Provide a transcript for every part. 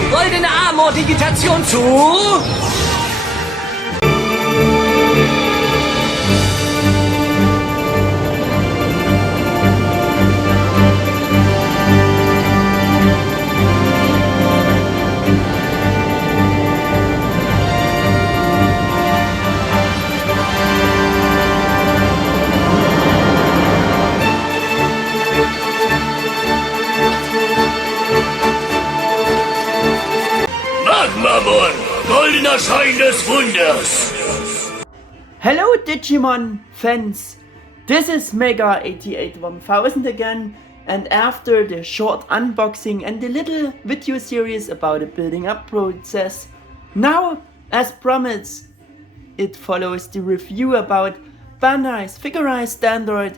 Von goldene Armor-Digitation zu... Magnamon, goldener Schein des Wunders. Hello Digimon fans, this is Mega881000 again, and after the short unboxing and the little video series about the building up process, now as promised it follows the review about Bandai's Figure-riseStandard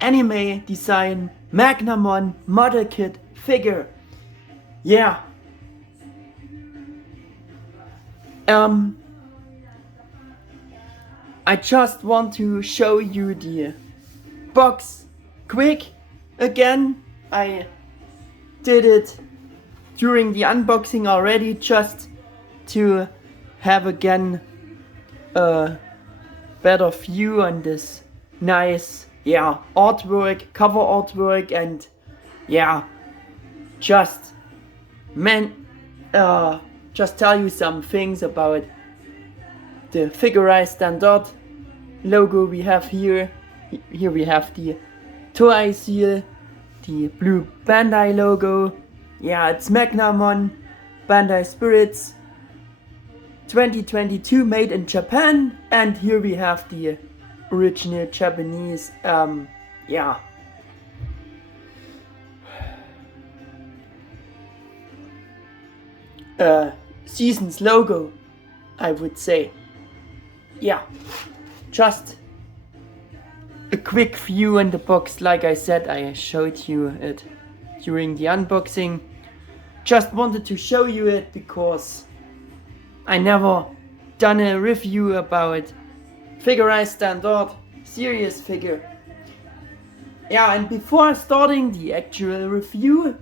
Anime Design Magnamon Model Kit figure. Yeah. I just want to show you the box quick again. I did it during the unboxing already, just to have again a better view on this nice artwork, cover artwork, and just tell you some things about the Figure-riseStandard logo we have here. Here we have the Toei seal, the blue Bandai logo. Yeah, it's Magnamon, Bandai Spirits, 2022, made in Japan. And here we have the original Japanese, season's logo, I would say. Yeah, just a quick view in the box. Like I said, I showed you it during the unboxing. Just wanted to show you it because I never done a review about Figure-riseStandard serious figure. Yeah, and before starting the actual review,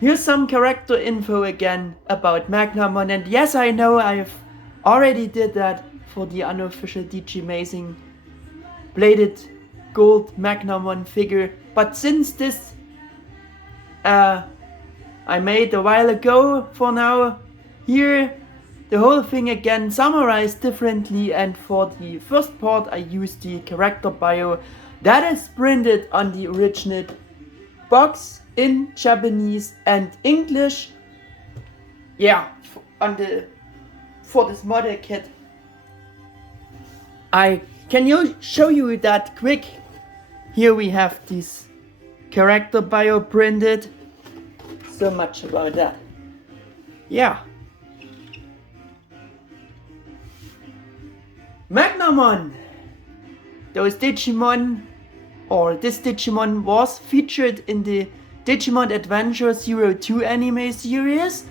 here's some character info again about Magnamon. And yes, I know I've already did that for the unofficial DG-Mazing bladed gold Magnamon figure, but since this I made a while ago, for now, here the whole thing again summarized differently. And for the first part I used the character bio that is printed on the original box in Japanese and English. Yeah, for this model kit. Can you show you that quick? Here we have this character bio printed. So much about that. Yeah. Magnamon. Those Digimon, or this Digimon, was featured in the Digimon Adventure 02 anime series.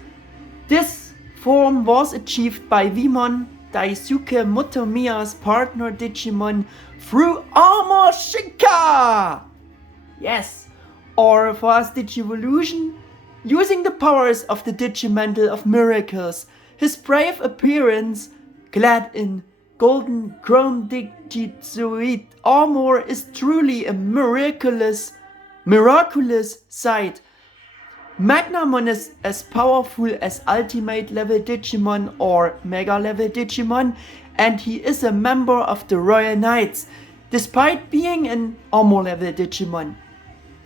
This form was achieved by Vimon Daisuke Motomiya's partner Digimon through Armor Shinka! Yes! Or for us Digivolution, using the powers of the Digimantle of Miracles. His brave appearance, clad in golden chrome Digitsuite armor, is truly a miraculous sight. Magnamon is as powerful as Ultimate level Digimon or Mega level Digimon, and he is a member of the Royal Knights, despite being an Armor level Digimon.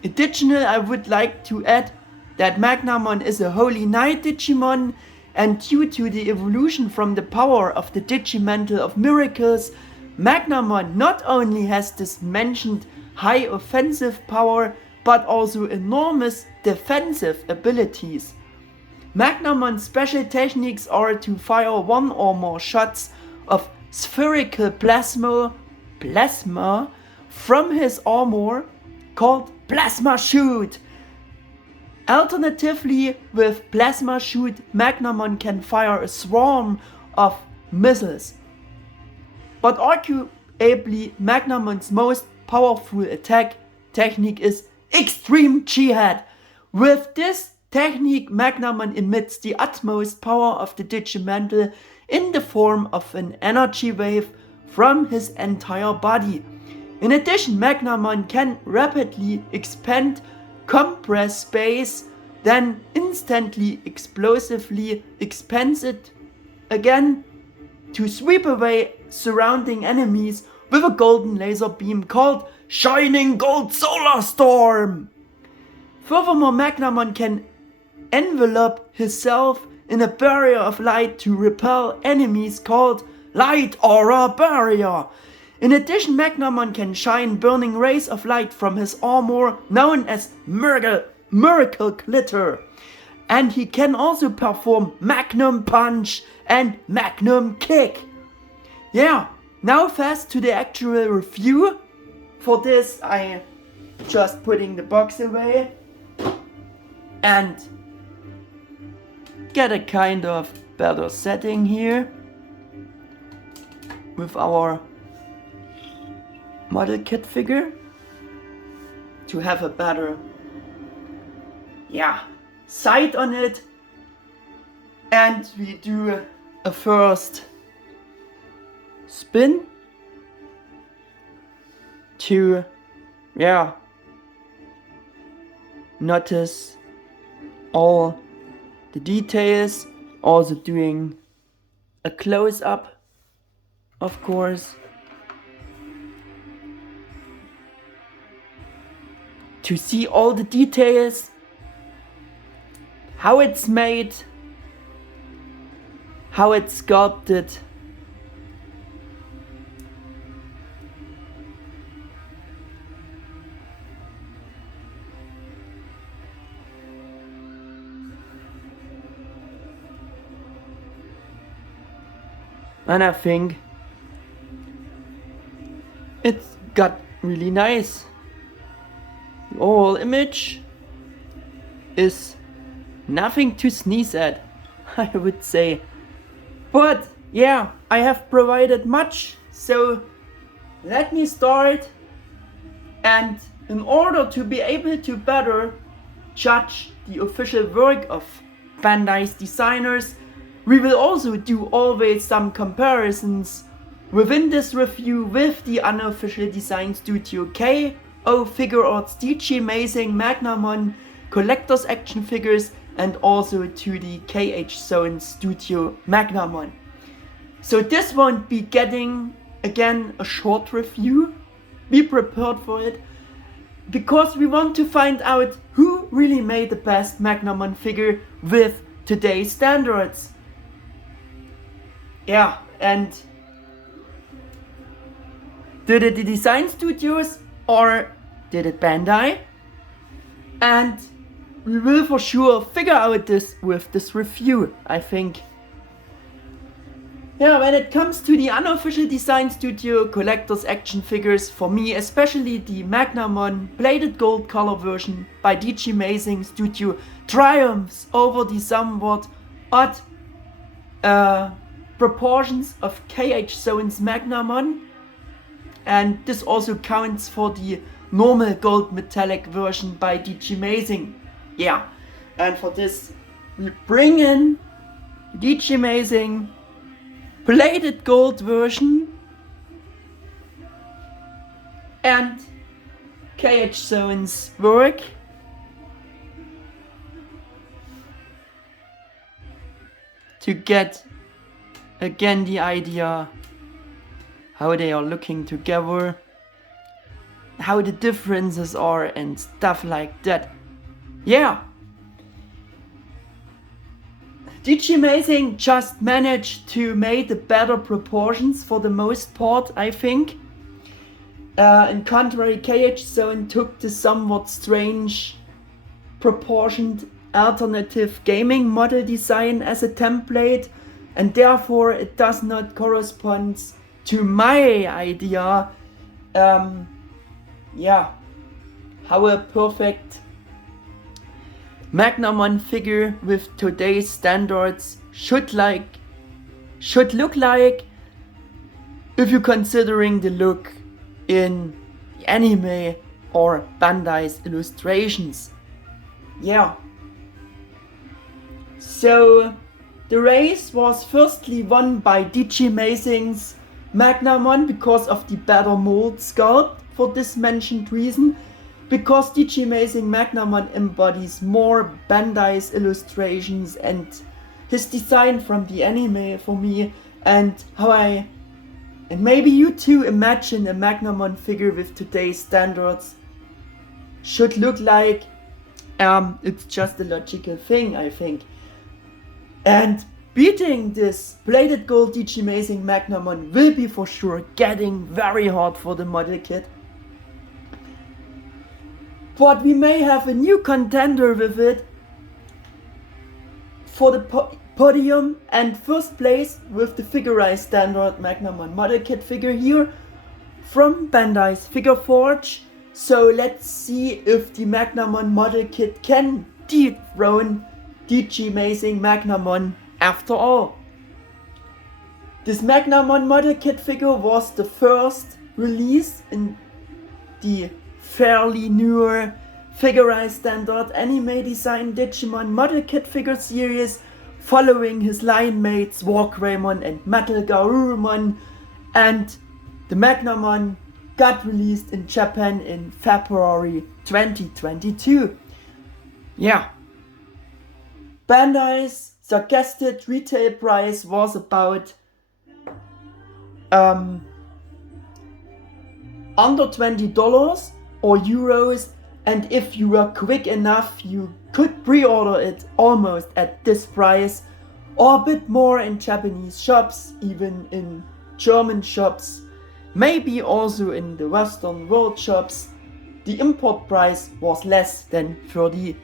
Additionally, I would like to add that Magnamon is a Holy Knight Digimon, and due to the evolution from the power of the Digimantle of Miracles, Magnamon not only has this mentioned high offensive power, but also enormous defensive abilities. Magnamon's special techniques are to fire one or more shots of spherical plasma from his armor, called Plasma Shoot. Alternatively, with Plasma Shoot, Magnamon can fire a swarm of missiles. But arguably, Magnamon's most powerful attack technique is Extreme Jihad. With this technique, Magnamon emits the utmost power of the Digi-Mantle in the form of an energy wave from his entire body. In addition, Magnamon can rapidly expand, compress space, then instantly, explosively expands it again to sweep away surrounding enemies with a golden laser beam called Shining Gold Solar Storm. Furthermore, Magnamon can envelop himself in a barrier of light to repel enemies called Light Aura Barrier. In addition, Magnamon can shine burning rays of light from his armor known as Miracle Glitter. And he can also perform Magnum Punch and Magnum Kick. Yeah, now fast to the actual review. For this I just putting the box away and get a kind of better setting here with our model kit figure to have a better sight on it. And we do a first spin to notice all the details, also doing a close-up, of course, to see all the details, how it's made, how it's sculpted. And I think it's got really nice. The overall image is nothing to sneeze at, I would say. But yeah, I have provided much, so let me start. And in order to be able to better judge the official work of Bandai's designers, we will also do always some comparisons within this review with the unofficial Design Studio KO Figuarts DG-Mazing Magnamon collector's action figures, and also to the KHZone Studio Magnamon. So this won't be getting again a short review. Be prepared for it, because we want to find out who really made the best Magnamon figure with today's standards. Yeah, and did it the Design Studios or did it Bandai? And we will for sure figure out this with this review, I think. Yeah, when it comes to the unofficial Design Studio collector's action figures, for me especially the Magnamon plated gold color version by DG-Mazing Studio triumphs over the somewhat odd proportions of KHZone's Magnamon, and this also counts for the normal gold metallic version by DG-Mazing. Yeah, and for this we bring in DG-Mazing plated gold version and KHZone's work. To get again the idea how they are looking together, how the differences are and stuff like that. Yeah, DG-Mazing just managed to make the better proportions for the most part, I think. In contrary, KHZone took the somewhat strange proportioned alternative gaming model design as a template, and therefore it does not correspond to my idea how a perfect Magnamon figure with today's standards should look like, if you're considering the look in the anime or Bandai's illustrations. Yeah, So the race was firstly won by DG-Mazing Magnamon because of the better mold sculpt, for this mentioned reason, because DG-Mazing Magnamon embodies more Bandai's illustrations and his design from the anime for me, and and maybe you too imagine a Magnamon figure with today's standards should look like. It's just a logical thing, I think. And beating this plated gold DG-Mazing Magnamon will be for sure getting very hard for the model kit. But we may have a new contender with it for the podium and first place with the Figure-riseStandard Magnamon model kit figure here from Bandai's Figure Forge. So let's see if the Magnamon model kit can dethrone DG-Mazing Magnamon after all. This Magnamon model kit figure was the first release in the fairly newer Figure-riseStandard anime design Digimon model kit figure series, following his line mates Walkwaymon and Metal Garurumon, and the Magnamon got released in Japan in February 2022. Yeah. Bandai's suggested retail price was about under $20 or euros, and if you were quick enough you could pre-order it almost at this price or a bit more in Japanese shops, even in German shops, maybe also in the Western world shops. The import price was less than 30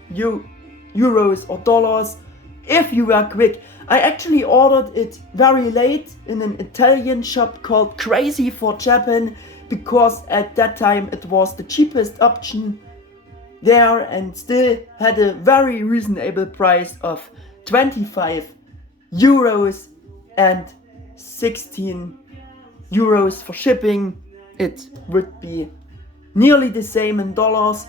euros or dollars if you were quick. I actually ordered it very late in an Italian shop called Crazy for Japan, because at that time it was the cheapest option there and still had a very reasonable price of 25 euros and 16 euros for shipping. It would be nearly the same in dollars,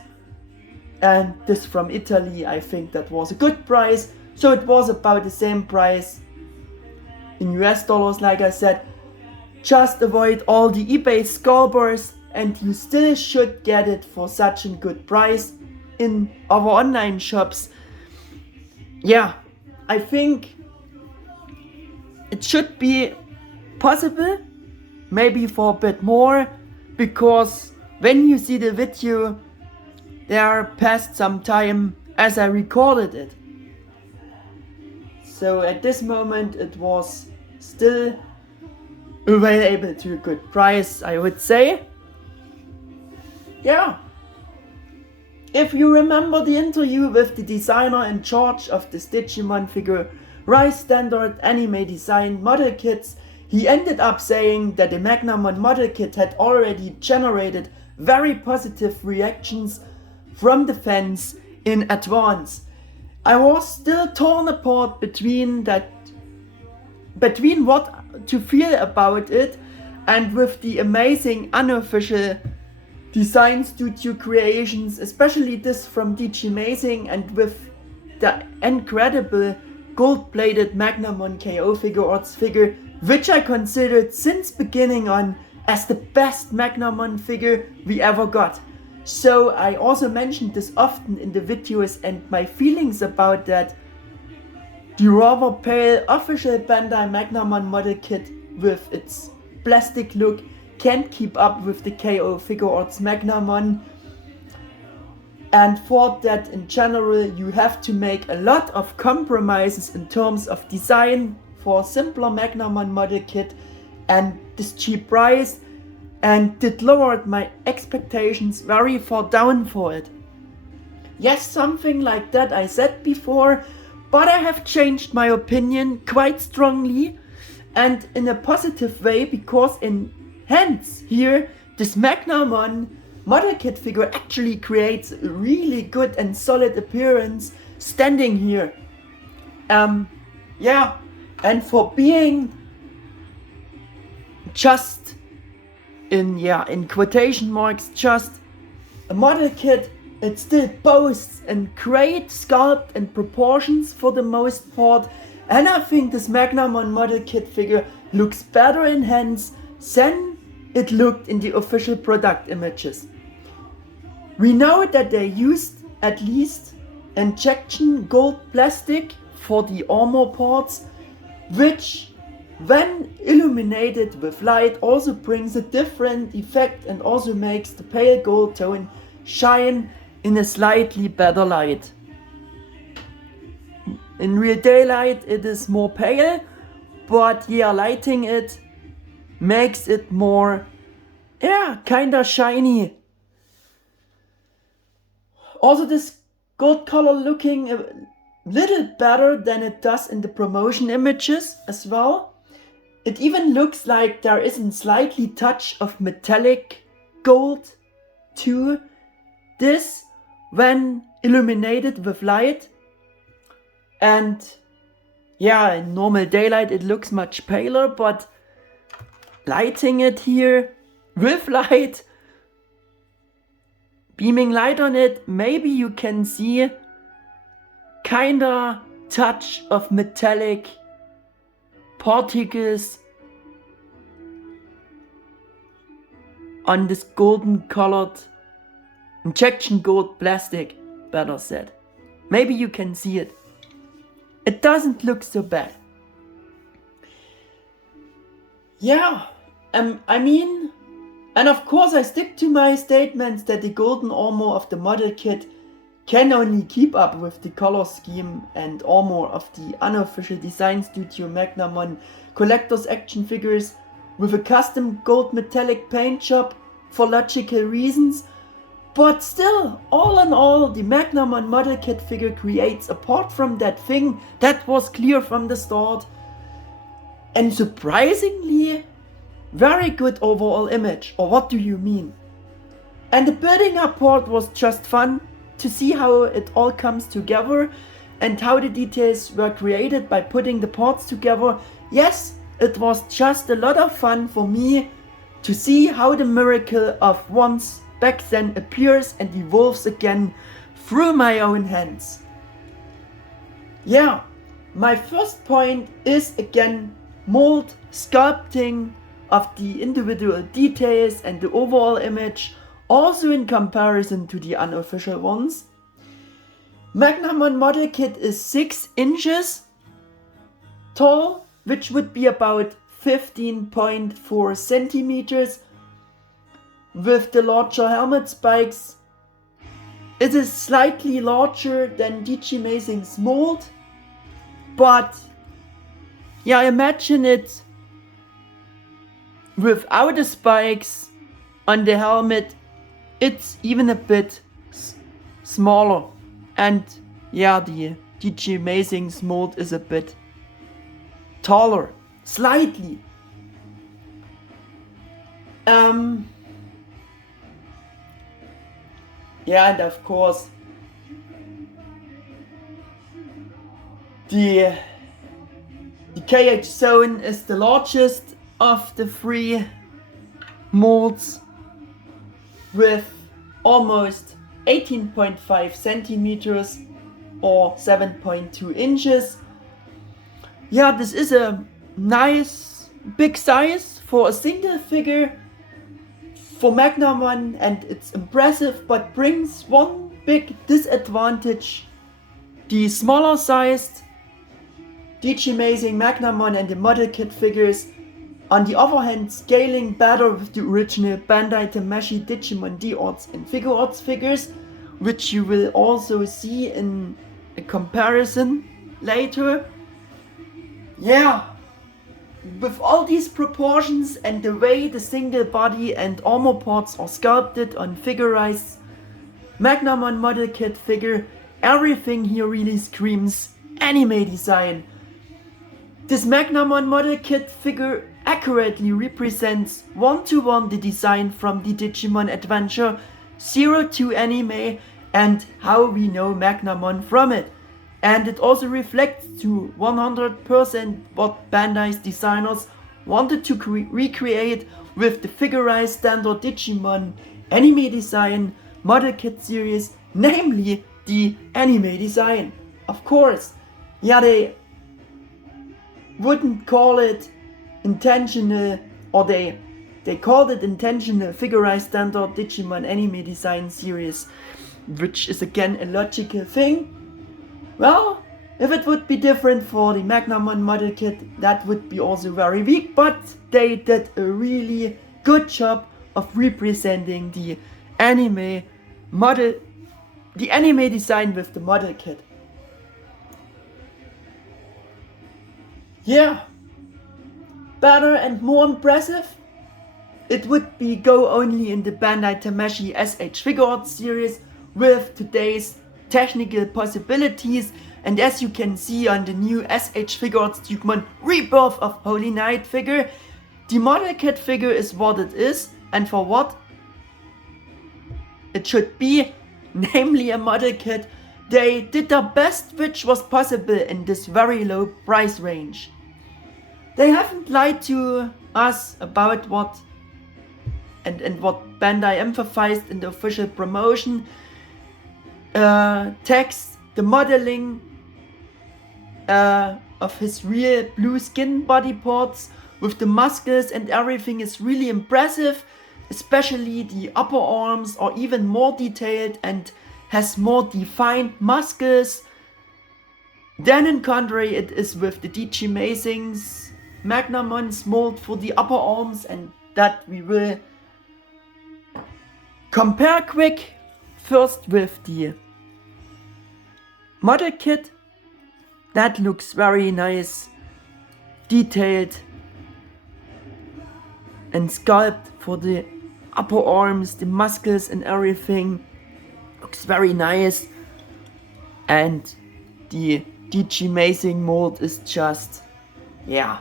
and this from Italy, I think that was a good price. So it was about the same price in US dollars, like I said. Just avoid all the eBay scalpers and you still should get it for such a good price in our online shops. Yeah, I think it should be possible, maybe for a bit more, because when you see the video, there passed some time as I recorded it. So at this moment it was still available to a good price, I would say. Yeah. If you remember the interview with the designer in charge of the Digimon Figure-riseStandard anime design model kits, he ended up saying that the Magnamon model kit had already generated very positive reactions from the fans in advance. I was still torn apart between what to feel about it, and with the amazing unofficial Design Studio creations, especially this from DG-Mazing, and with the incredible gold-plated Magnamon KO Figuarts figure, which I considered since beginning on as the best Magnamon figure we ever got. So I also mentioned this often in the videos, and my feelings about that. The rather pale official Bandai Magnamon model kit with its plastic look can't keep up with the KO Figuarts Magnamon, and for that in general you have to make a lot of compromises in terms of design for a simpler Magnamon model kit, and this cheap price and it lowered my expectations very far down for it. Yes, something like that I said before, but I have changed my opinion quite strongly and in a positive way, because hence here this Magnamon model kit figure actually creates a really good and solid appearance standing here. Yeah, and for being just in quotation marks just a model kit, it still boasts a great sculpt and proportions for the most part, and I think this Magnamon Model Kit figure looks better in hands than it looked in the official product images. We know that they used at least injection gold plastic for the armor parts, which when illuminated with light also brings a different effect and also makes the pale gold tone shine in a slightly better light. In real daylight it is more pale, but yeah, lighting it makes it more, yeah, kinda shiny. Also this gold color looking a little better than it does in the promotion images as well. It even looks like there is a slightly touch of metallic gold to this when illuminated with light. And yeah, in normal daylight it looks much paler, but lighting it here with light, beaming light on it, maybe you can see kinda touch of metallic particles on this golden colored injection gold plastic, better said. Maybe you can see it. It doesn't look so bad. Yeah, I mean, and of course I stick to my statements that the golden armor of the model kit can only keep up with the color scheme and armor of the unofficial Design Studio Magnamon collector's action figures with a custom gold metallic paint job for logical reasons, but still, all in all, the Magnamon Model Kit figure creates, apart from that thing that was clear from the start, and surprisingly very good overall image. Or what do you mean? And the building up part was just fun to see how it all comes together and how the details were created by putting the parts together. Yes, it was just a lot of fun for me to see how the miracle of once back then appears and evolves again through my own hands. Yeah, my first point is again mold sculpting of the individual details and the overall image, also in comparison to the unofficial ones. Magnamon Model Kit is 6 inches tall, which would be about 15.4 centimeters. With the larger helmet spikes, it is slightly larger than DG-Mazing's mold, but yeah, imagine it without the spikes on the helmet. It's even a bit smaller, and yeah, the DG-Mazing's mold is a bit taller, slightly. Yeah, and of course the KHZone is the largest of the 3 molds with almost 18.5 centimeters or 7.2 inches. Yeah, this is a nice big size for a single figure for Magnamon, and it's impressive, but brings one big disadvantage. The smaller sized DG-Mazing Magnamon and the model kit figures, on the other hand, scaling better with the original Bandai Tamashii Digimon D-Arts and Figuarts figures, which you will also see in a comparison later. Yeah, with all these proportions and the way the single body and armor parts are sculpted on Figure-rise Magnamon Model Kit figure, everything here really screams anime design. This Magnamon Model Kit figure accurately represents one-to-one the design from the Digimon Adventure 02 anime and how we know Magnamon from it. And it also reflects to 100% what Bandai's designers wanted to recreate with the Figure-riseStandard Digimon anime design, model kit series namely the anime design. Of course, yeah, they wouldn't call it intentional, or they called it intentional Figure-riseStandard Digimon anime design series, which is again a logical thing. Well, if it would be different for the Magnamon Model Kit, that would be also very weak, but they did a really good job of representing the anime design with the model kit. Yeah, better and more impressive? It would be go only in the Bandai Tamashii SH Figuarts series with today's technical possibilities, and as you can see on the new SH Figuarts Digimon Rebirth of Holy Knight figure, the model kit figure is what it is and for what it should be, namely a model kit. They did their best which was possible in this very low price range. They haven't lied to us about what Bandai emphasized in the official promotion. Text, the modeling of his real blue skin body parts with the muscles and everything is really impressive, especially the upper arms are even more detailed and has more defined muscles. Then in contrary it is with the DG-Mazing Magnamon's mold for the upper arms, and that we will compare quick. First with the model kit, that looks very nice, detailed and sculpt for the upper arms, the muscles and everything looks very nice, and the DG-Mazing mold is just, yeah,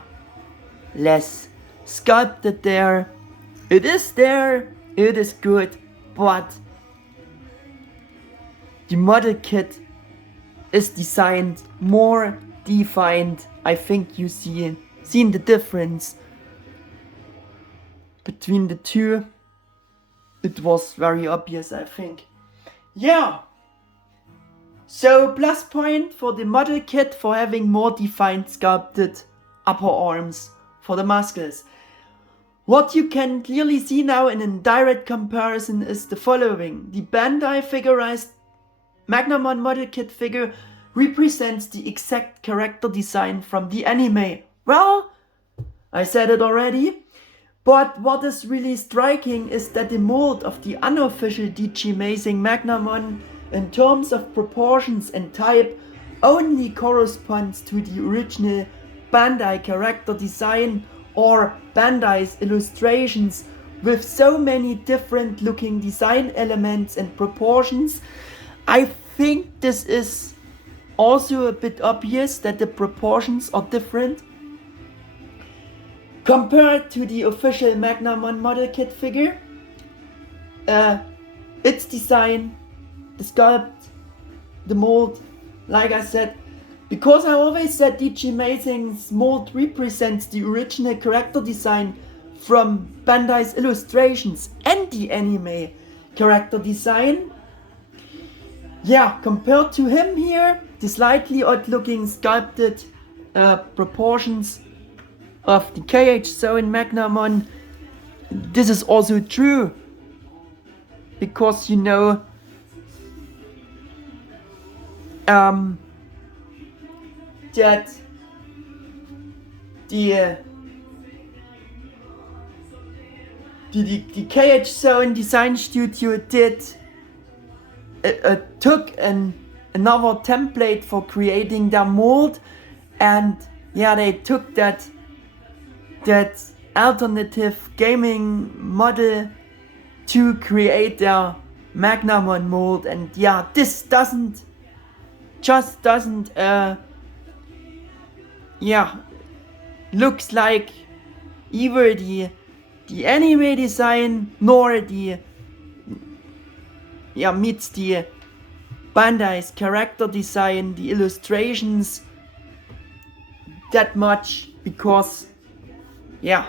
less sculpted there. It is there, it is good, but the model kit is designed more defined. I think you seen the difference between the two. It was very obvious, I think. Yeah. So plus point for the model kit for having more defined sculpted upper arms for the muscles. What you can clearly see now in a direct comparison is the following. The Bandai Figure-rise Magnamon Model Kit figure represents the exact character design from the anime. Well, I said it already, but what is really striking is that the mold of the unofficial DG-Mazing Magnamon in terms of proportions and type only corresponds to the original Bandai character design or Bandai's illustrations with so many different looking design elements and proportions. I think this is also a bit obvious that the proportions are different compared to the official Magnamon Model Kit figure. Its design, the sculpt, the mold, like I said, because I always said DG-Mazing's mold represents the original character design from Bandai's illustrations and the anime character design. Yeah, compared to him here, the slightly odd looking sculpted proportions of the KHZone Magnamon, this is also true, because you know that the KHZone Design Studio took another template for creating their mold, and yeah, they took that alternative gaming model to create their Magnamon mold, and yeah, this doesn't looks like either the anime design nor meets the Bandai's character design, the illustrations that much, because yeah,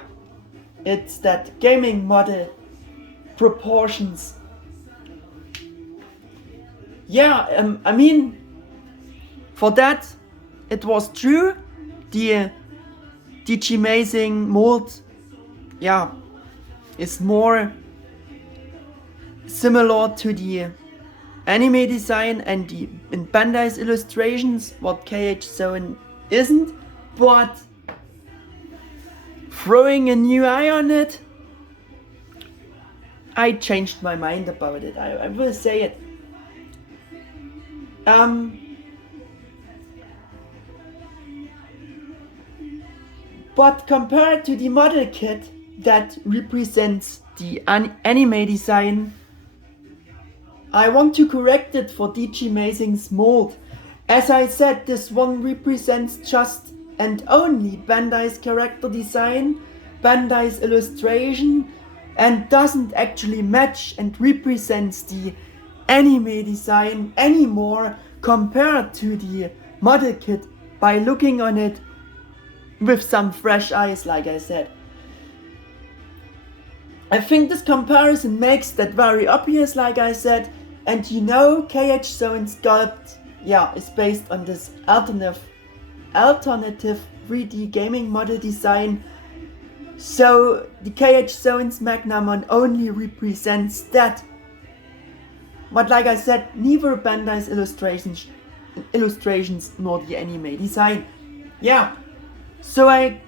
it's that gaming model proportions. yeah, I mean, for that, it was true. The DG-Mazing mold, yeah, is more similar to the anime design and in Bandai's illustrations, what KHZone isn't, but throwing a new eye on it, I changed my mind about it. I will say it. But compared to the model kit that represents the anime design, I want to correct it for DG-Mazing's mold. As I said, this one represents just and only Bandai's character design, Bandai's illustration, and doesn't actually match and represents the anime design anymore compared to the model kit by looking on it with some fresh eyes, like I said. I think this comparison makes that very obvious, like I said, and you know KHZone Sculpt, yeah, is based on this alternative 3D gaming model design. So the KHZone's Magnamon only represents that. But like I said, neither Bandai's illustrations nor the anime design. Yeah, so I'm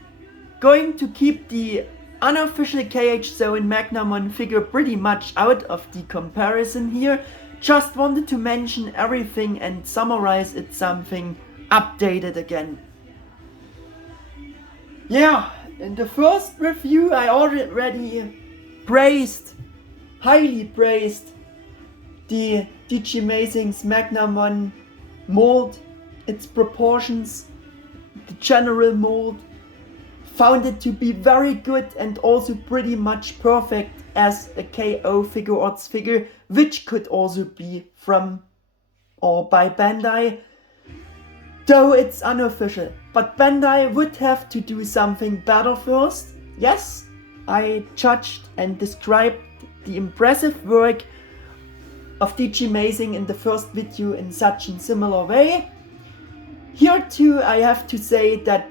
going to keep the unofficial KHZone Magnamon figure pretty much out of the comparison here. Just wanted to mention everything and summarize it something updated again. Yeah, in the first review I already highly praised the DG-Mazing's Magnamon mold, its proportions, the general mold. Found it to be very good and also pretty much perfect as a KO Figuarts figure, which could also be from or by Bandai, though it's unofficial. But Bandai would have to do something better first. Yes, I judged and described the impressive work of DG-Mazing in the first video in such a similar way. Here too I have to say that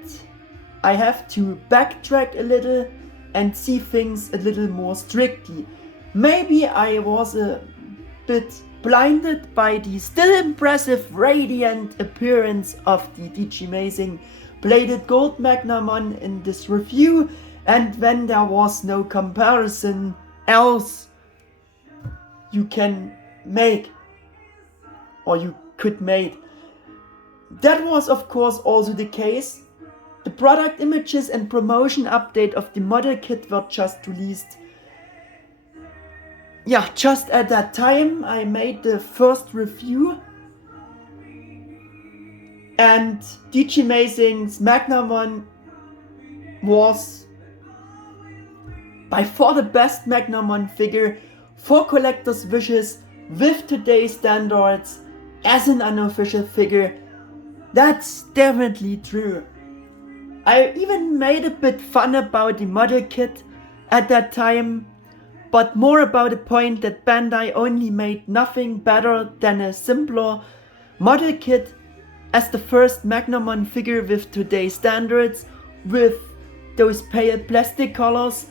I have to backtrack a little and see things a little more strictly. Maybe I was a bit blinded by the still impressive radiant appearance of the DG-Mazing Bladed Gold Magnamon in this review, and when there was no comparison else you can make or you could make. That was of course also the case. The product images and promotion update of the model kit were just released. Yeah, just at that time I made the first review, and DG-Mazing's Magnamon was by far the best Magnamon figure for collector's wishes with today's standards as an unofficial figure. That's definitely true. I even made a bit fun about the model kit at that time, but more about the point that Bandai only made nothing better than a simpler model kit as the first Magnamon figure with today's standards, with those pale plastic colors.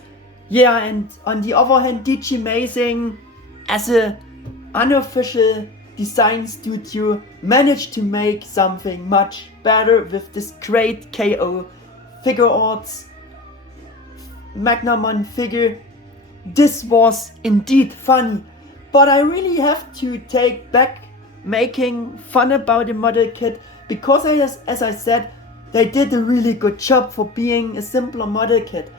Yeah, and on the other hand, DG-Mazing as a unofficial design studio managed to make something much better with this great KO Figuarts Magnamon figure. This was indeed funny, but I really have to take back making fun about the model kit, because as I said, they did a really good job for being a simpler model kit.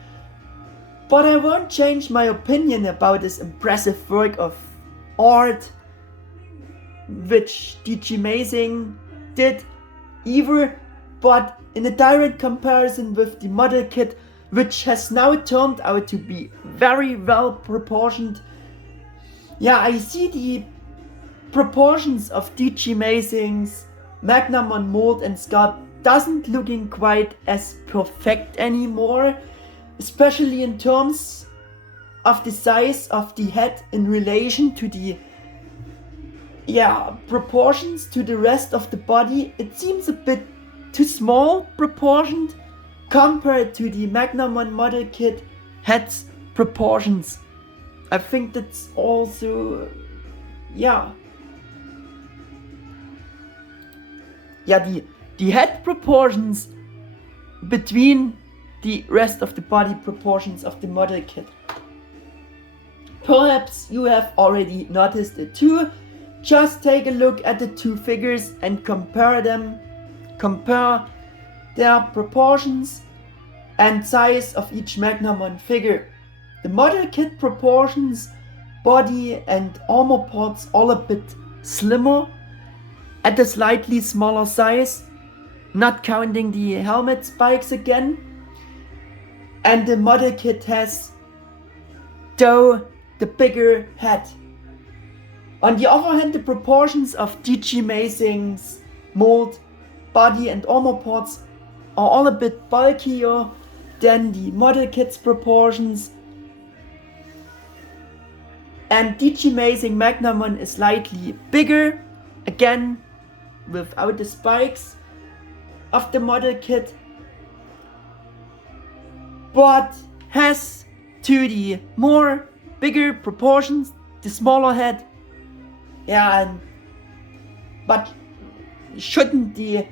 But I won't change my opinion about this impressive work of art which DG-Mazing did either, but in a direct comparison with the model kit, which has now turned out to be very well proportioned. Yeah, I see the proportions of DG-Mazing's Magnamon mold and sculpt doesn't looking quite as perfect anymore, especially in terms of the size of the head in relation to the yeah, proportions to the rest of the body, it seems a bit too small proportioned compared to the Magnamon Model Kit head's proportions. I think that's also, yeah, the head proportions between the rest of the body proportions of the model kit. Perhaps you have already noticed it too. Just take a look at the two figures and compare them. Compare their proportions and size of each Magnamon figure. The model kit proportions, body and armor parts all a bit slimmer at a slightly smaller size, not counting the helmet spikes again. And the model kit has, though, the bigger head. On the other hand, the proportions of DG-Mazing's mold, body and armor parts are all a bit bulkier than the model kit's proportions. And DG-Mazing Magnamon is slightly bigger, again without the spikes of the model kit, but has to the more bigger proportions, the smaller head. Yeah, but shouldn't the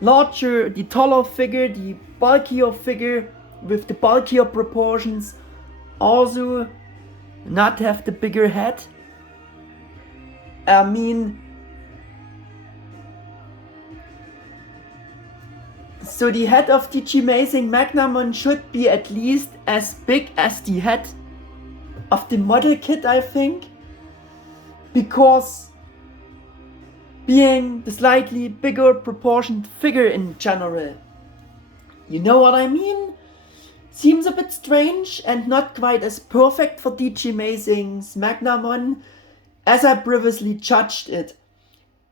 larger, the taller figure, the bulkier figure with the bulkier proportions also not have the bigger head? I mean, so the head of DG-Mazing Magnamon should be at least as big as the head of the model kit, I think, because being the slightly bigger proportioned figure in general. You know what I mean? Seems a bit strange and not quite as perfect for DG-Mazing's Magnamon as I previously judged it.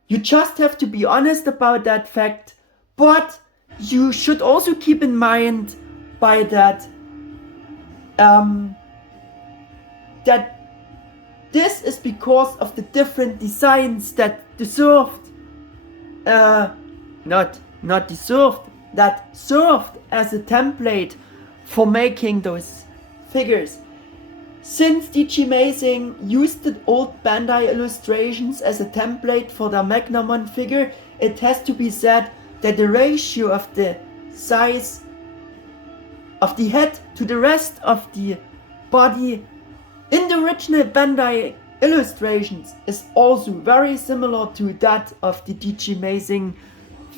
You just have to be honest about that fact, but you should also keep in mind by that that this is because of the different designs that that served as a template for making those figures. Since DG-Mazing used the old Bandai illustrations as a template for their Magnamon figure, it has to be said that the ratio of the size of the head to the rest of the body in the original Bandai illustrations is also very similar to that of the DG-Mazing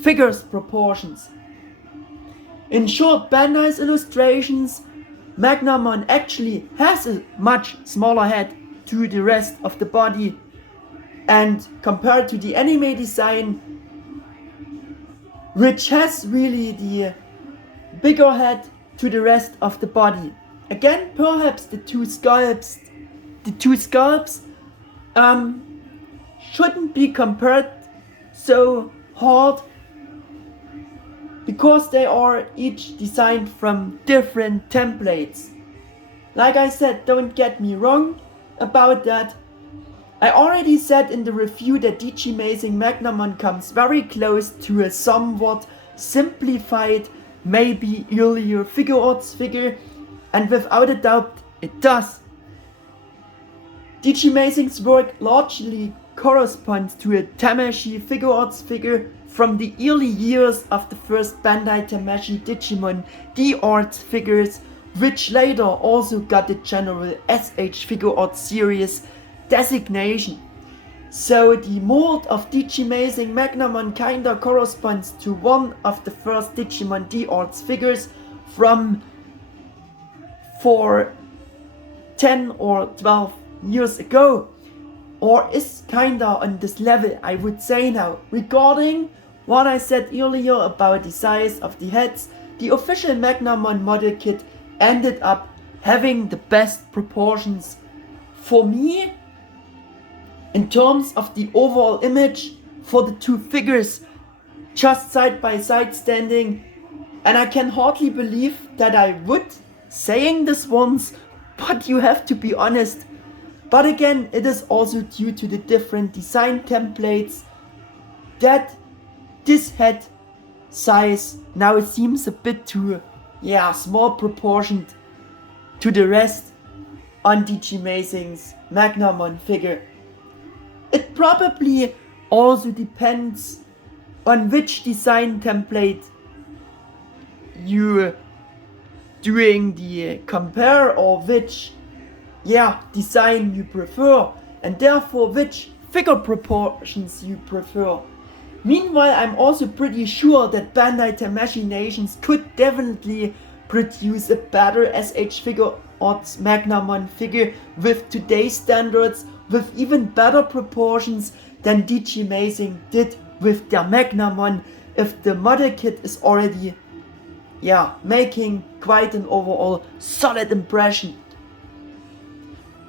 figures proportions. In short, Bandai's illustrations, Magnamon actually has a much smaller head to the rest of the body, and compared to the anime design, which has really the bigger head to the rest of the body. Again, perhaps the two sculpts shouldn't be compared so hard because they are each designed from different templates. Like I said, don't get me wrong about that. I already said in the review that DG-Mazing Magnamon comes very close to a somewhat simplified, maybe earlier Figuarts figure, and without a doubt it does. DG-Mazing's work largely corresponds to a Tamashii Figuarts figure from the early years of the first Bandai Tamashii Digimon D-Arts figures, which later also got the general SH Figuarts series designation. So the mold of DG-Mazing Magnamon kinda corresponds to one of the first Digimon D-Arts figures from 10 or 12 years ago, or is kinda on this level, I would say now. Regarding what I said earlier about the size of the heads, the official Magnamon model kit ended up having the best proportions for me in terms of the overall image for the two figures just side by side standing, and I can hardly believe that I would saying this once, but you have to be honest, But again, it is also due to the different design templates that this head size now seems a bit too, small proportioned to the rest on DG-Mazing's Magnamon figure. It probably also depends on which design template you doing the compare, or which design you prefer, and therefore which figure proportions you prefer. Meanwhile, I'm also pretty sure that Bandai Imaginations could definitely produce a better SH Figuarts Magnamon figure with today's standards, with even better proportions than DG-Mazing did with their Magnamon, if the model kit is already making quite an overall solid impression.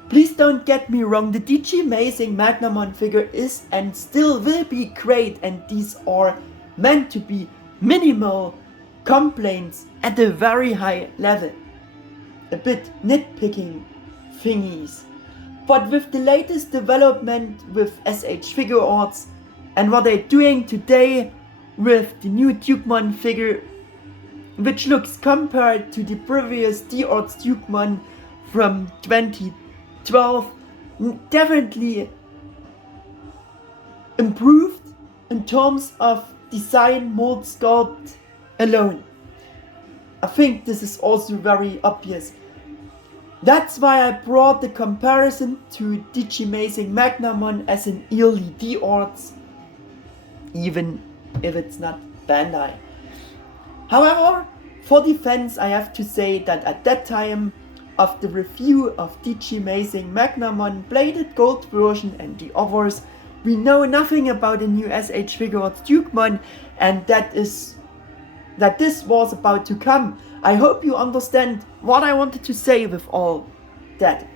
Please don't get me wrong, the DG-Mazing Magnamon figure is and still will be great, and these are meant to be minimal complaints at a very high level. A bit nitpicking thingies. But with the latest development with SH Figuarts and what they're doing today with the new Dukemon figure, which looks compared to the previous D-Arts Dukemon from 2012, definitely improved in terms of design, mold, sculpt alone. I think this is also very obvious. That's why I brought the comparison to DG-Mazing Magnamon as an early D-Arts, even if it's not Bandai. However, for defense, I have to say that at that time of the review of DG-Mazing Magnamon Bladed Gold version and the others, we know nothing about the new SH Figuarts Dukemon, and that this was about to come. I hope you understand what I wanted to say with all that.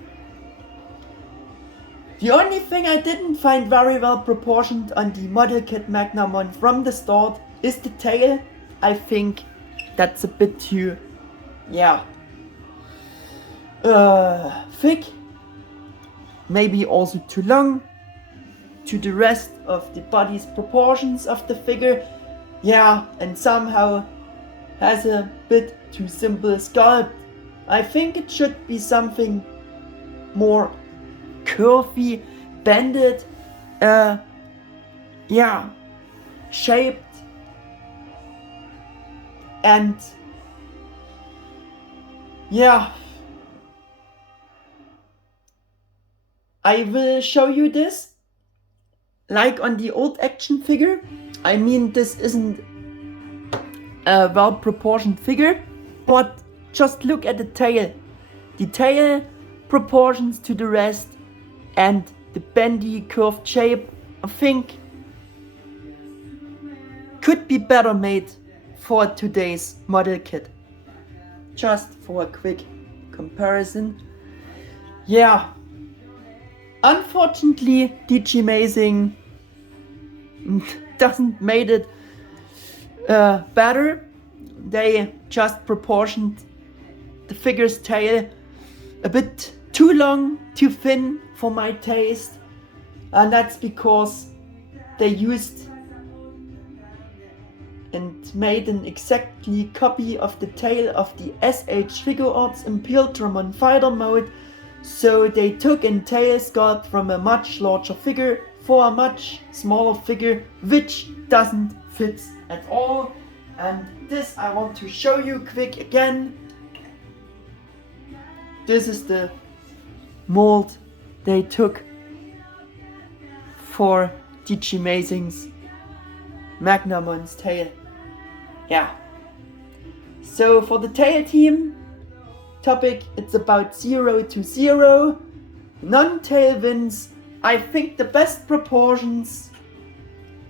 The only thing I didn't find very well proportioned on the model kit Magnamon from the start is the tail. I think that's a bit too, thick, maybe also too long to the rest of the body's proportions of the figure, and somehow has a bit too simple sculpt. I think it should be something more curvy, bended, shaped, and I will show you this like on the old action figure. I mean, this isn't a well proportioned figure, but just look at the tail. The tail proportions to the rest and the bendy curved shape, I think, could be better made for today's model kit. Just for a quick comparison. Unfortunately, DG-Mazing doesn't made it better. They just proportioned the figure's tail a bit too long, too thin for my taste, and that's because they used and made an exactly copy of the tail of the SH Figuarts Impeltramon fighter mode. So they took a tail sculpt from a much larger figure for a much smaller figure, which doesn't fit at all. And this I want to show you quick again. This is the mold they took for DG-Mazing's Magnamon's tail. So for the tail team topic, it's about 0 to 0. Non-tail wins. I think the best proportions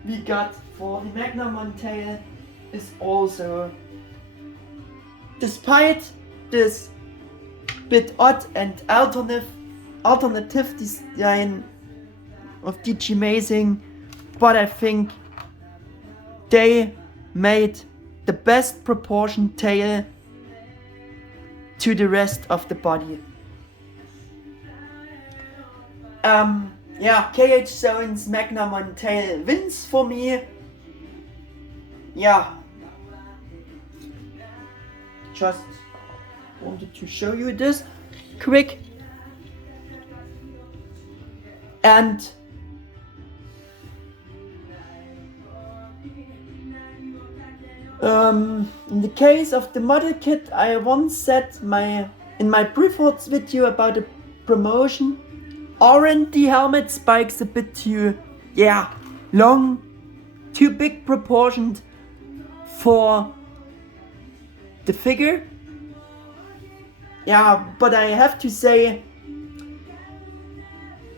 we got for the Magnamon tail is also, despite this bit odd and alternative design of DG-Mazing, but I think they made the best proportioned tail to the rest of the body. Yeah, KHZone's Magnamon tail wins for me. Yeah, just wanted to show you this quick. And in the case of the model kit, I once said in my pre-thoughts video about the promotion, aren't the helmet spikes a bit too, long, too big proportioned for the figure? Yeah, but I have to say,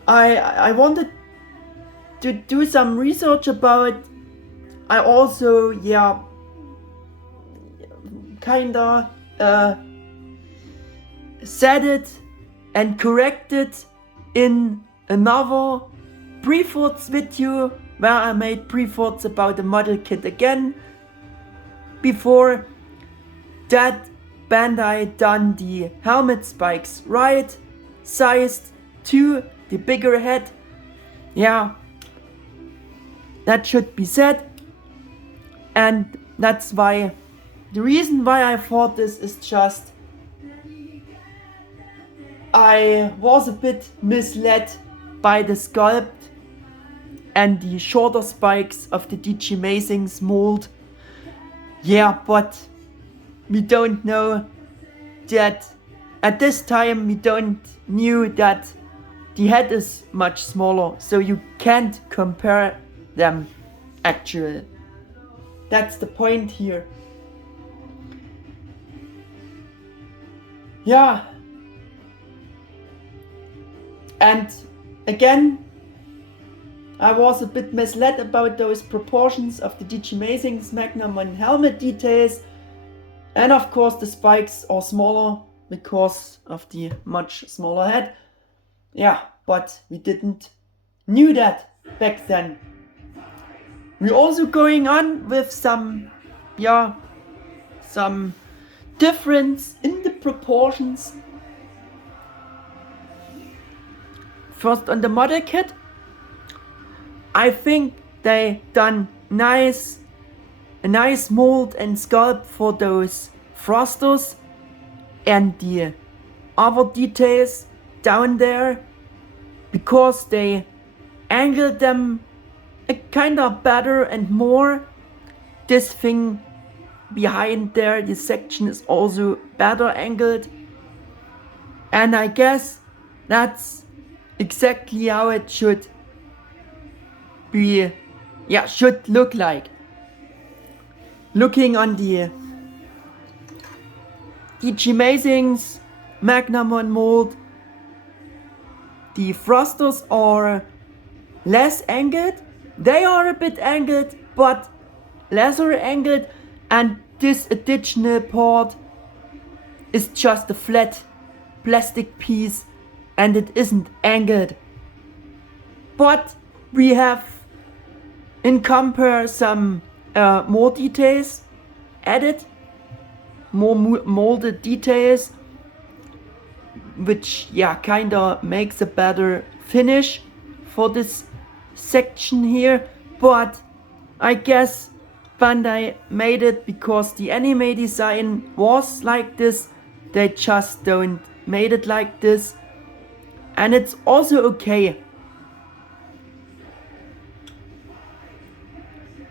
I wanted to do some research about it. I also, kinda said it and corrected in another pre-thoughts video where I made pre-thoughts about the model kit again. Before that, Bandai done the helmet spikes right sized to the bigger head. Yeah, that should be said, and that's why the reason why I thought this is just I was a bit misled by the sculpt and the shorter spikes of the DG-Mazings mold. Yeah, but we don't know that at this time we don't knew that the head is much smaller, so you can't compare them actually. That's the point here. Yeah. And again, I was a bit misled about those proportions of the DG-Mazings Magnamon helmet details. And of course the spikes are smaller because of the much smaller head. Yeah, but we didn't knew that back then. We're also going on with some difference in the proportions. First on the model kit, I think they done a nice mold and sculpt for those thrusters and the other details down there, because they angled them kinda better and more. This thing behind there, this section is also better angled, and I guess that's exactly how it should be, should look like. Looking on the DG-Mazings Magnamon mold, the thrusters are less angled. They are a bit angled, but lesser angled, and this additional part is just a flat plastic piece and it isn't angled. But we have in compare some more details added, more molded details, which kinda makes a better finish for this section here. But I guess Bandai made it because the anime design was like this. They just don't made it like this, and it's also okay.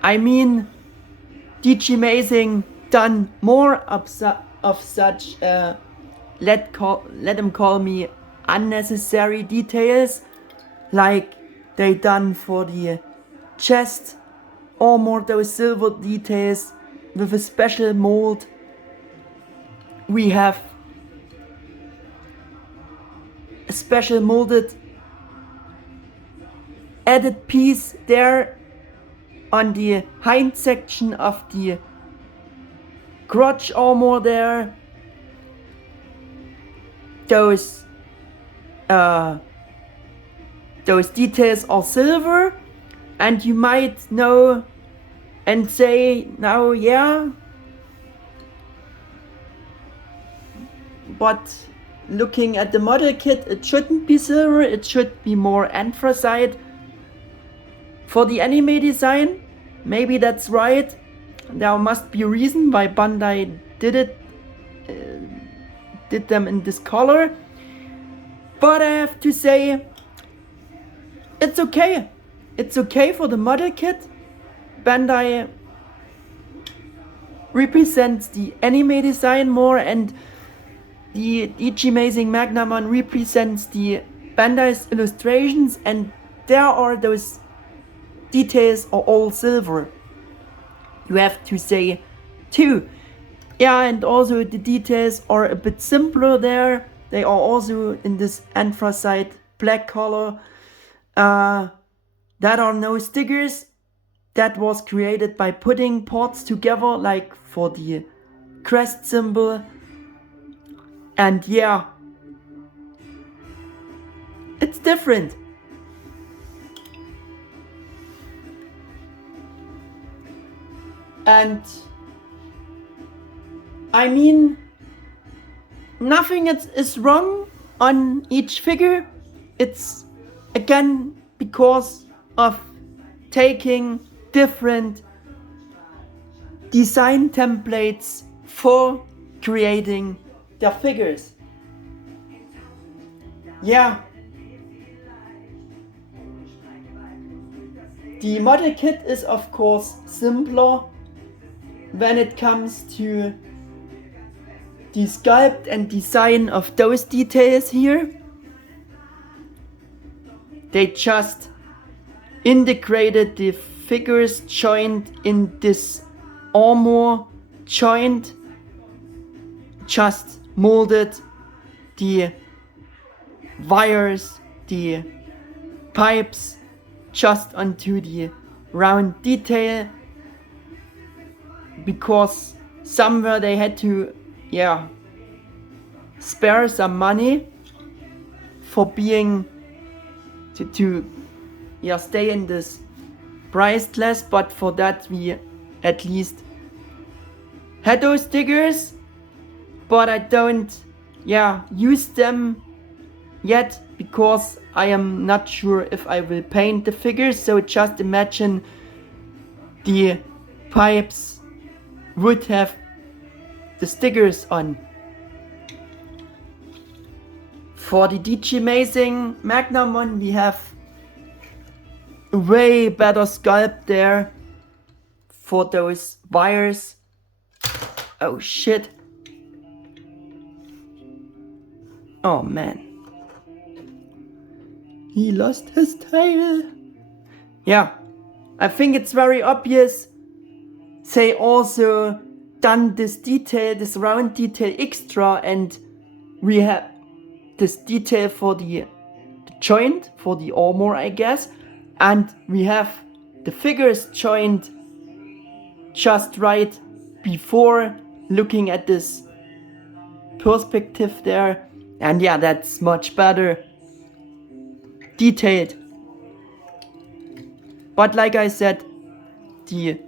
I mean, DG-Mazing done more of such let them call me unnecessary details, like they done for the chest, or more those silver details with a special mold. We have a special molded added piece there on the hind section of the crotch armor there. Those details are silver, and you might know and say now, but looking at the model kit, it shouldn't be silver, it should be more anthracite. For the anime design, maybe that's right. There must be a reason why Bandai did them in this color. But I have to say, it's okay. It's okay for the model kit. Bandai represents the anime design more, and the DG-Mazing Magnamon represents the Bandai's illustrations, and there are those details are all silver. You have to say too. Yeah, and also the details are a bit simpler there. They are also in this anthracite black color. That are no stickers. That was created by putting parts together, like for the crest symbol. And yeah, it's different. And I mean, nothing is wrong on each figure. It's again because of taking different design templates for creating their figures. Yeah. The model kit is of course simpler when it comes to the sculpt and design of those details here. They just integrated the figures joint in this armor joint, just molded the wires, the pipes just onto the round detail, because somewhere they had to spare some money for being to stay in this price class, but for that we at least had those stickers, but I don't use them yet because I am not sure if I will paint the figures. So just imagine the pipes would have the stickers on. For the DG-Mazing Magnamon we have a way better sculpt there for those wires. Oh shit. Oh man. He lost his tail. Yeah, I think it's very obvious. They also done this detail, this round detail extra, and we have this detail for the joint, for the armor I guess, and we have the figures joint just right before looking at this perspective there, and yeah, that's much better detailed. But like I said, the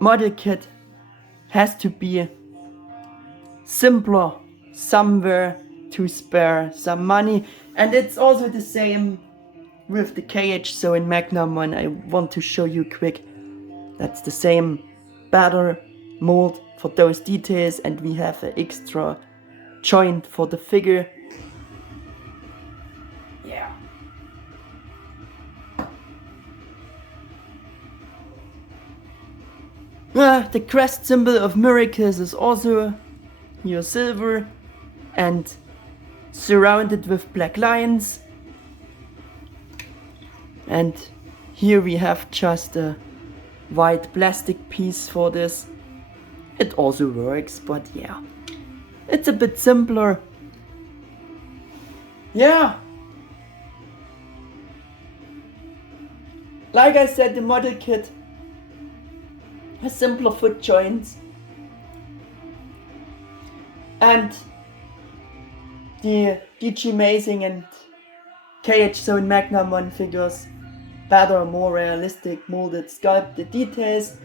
model kit has to be simpler somewhere to spare some money, and it's also the same with the KHZone Magnamon. I want to show you quick. That's the same better mold for those details, and we have an extra joint for the figure. Yeah. The crest symbol of miracles is also here silver and surrounded with black lines. And here we have just a white plastic piece for this. It also works, but yeah, it's a bit simpler. Yeah. Like I said, the model kit has simpler foot joints. And the DG-Mazing and KHZone Magnamon figures better, more realistic, molded, sculpted details.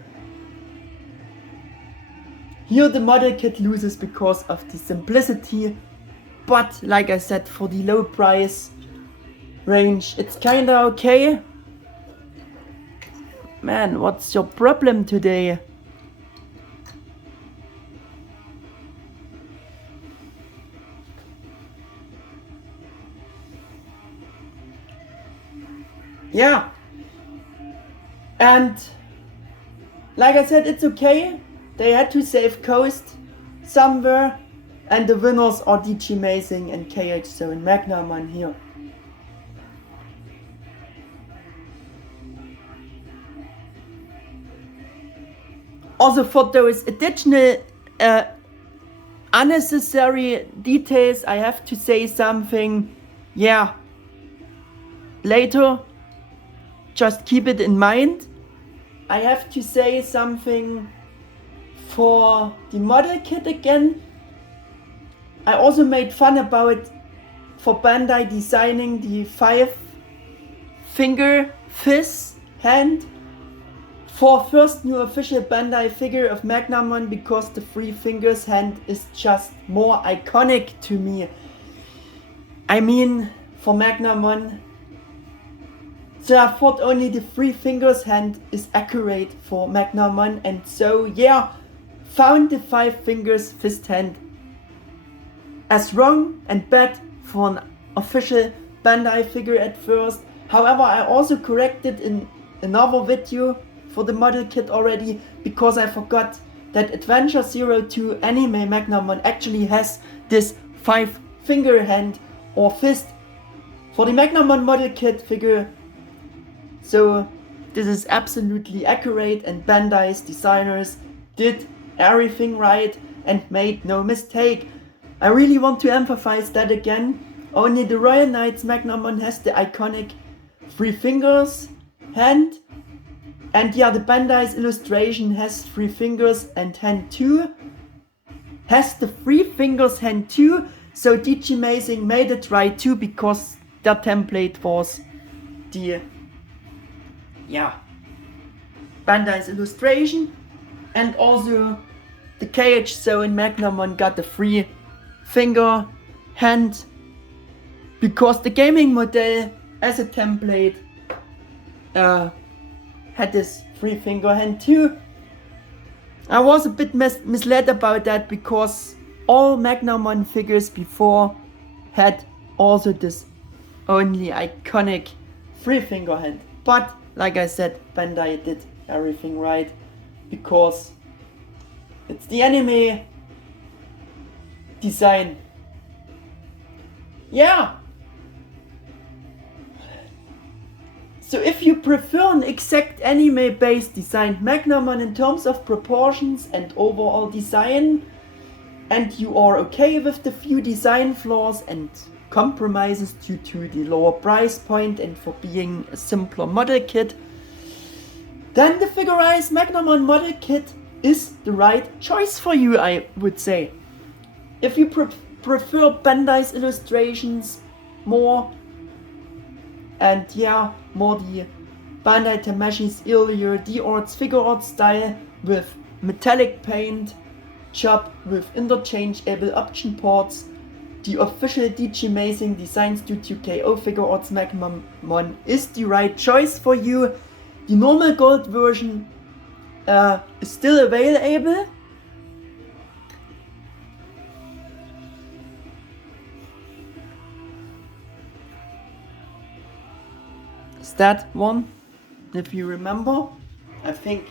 Here the model kit loses because of the simplicity, but like I said, for the low price range it's kinda okay. Man, what's your problem today? Yeah, and like I said, it's okay. They had to save cost somewhere, and the winners are DG-Mazing and KHZone Magnamon here. Also, for those additional unnecessary details, I have to say something. Yeah, later. Just keep it in mind. I have to say something for the model kit again. I also made fun about for Bandai designing the 5-finger fist hand for first new official Bandai figure of Magnamon, because the 3 fingers hand is just more iconic to me. I mean, for Magnamon, so I thought only the 3 fingers hand is accurate for Magnamon, and so yeah, found the 5 fingers fist hand as wrong and bad for an official Bandai figure at first. However, I also corrected in another video for the model kit already, because I forgot that Adventure 02 Anime Magnamon actually has this 5 finger hand or fist for the Magnamon model kit figure. So this is absolutely accurate, and Bandai's designers did everything right and made no mistake. I really want to emphasize that again. Only the Royal Knights Magnamon has the iconic 3 fingers hand, and yeah, the Bandai's illustration has 3 fingers and hand 2 has the 3 fingers hand 2. So DG-Mazing made it right too, because their template was the Bandai's illustration, and also the KHZone Magnamon got the 3 finger hand because the gaming model as a template had this 3 finger hand too. I was a bit misled about that, because all Magnamon figures before had also this only iconic 3 finger hand, but like I said, Bandai did everything right, because it's the anime design. Yeah. So if you prefer an exact anime based designed Magnamon in terms of proportions and overall design, and you are okay with the few design flaws and compromises due to the lower price point and for being a simpler model kit, then the Figure-rise Magnamon model kit is the right choice for you, I would say. If you prefer Bandai's illustrations more, and yeah, more the Bandai Tamashi's earlier D-Arts Figuarts style with metallic paint job with interchangeable option ports, the official DG-Mazing Design Studio KO Figuarts Magnamon is the right choice for you. The normal gold version is still available. Is that one? If you remember, I think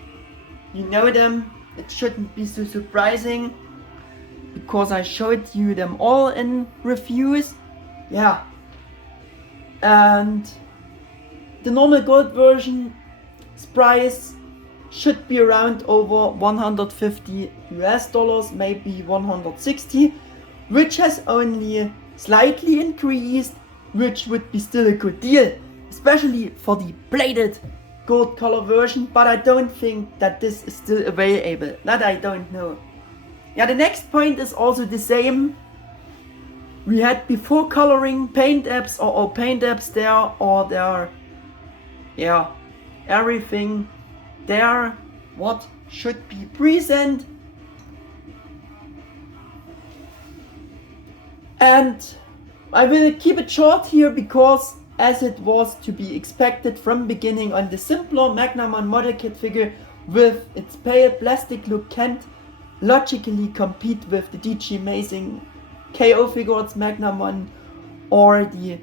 you know them. It shouldn't be so surprising, because I showed you them all in reviews. Yeah. And the normal gold version's price should be around over $150 US, maybe 160, which has only slightly increased, which would be still a good deal, especially for the plated gold color version, but I don't think that this is still available. That I don't know. Yeah, the next point is also the same. We had before coloring paint apps or all paint apps there, or there, yeah, everything there what should be present. And I will keep it short here because, as it was to be expected from beginning on, the simpler Magnamon Model Kit figure with its pale plastic look can't logically compete with the DG-Mazing KO Figuarts Magnamon or the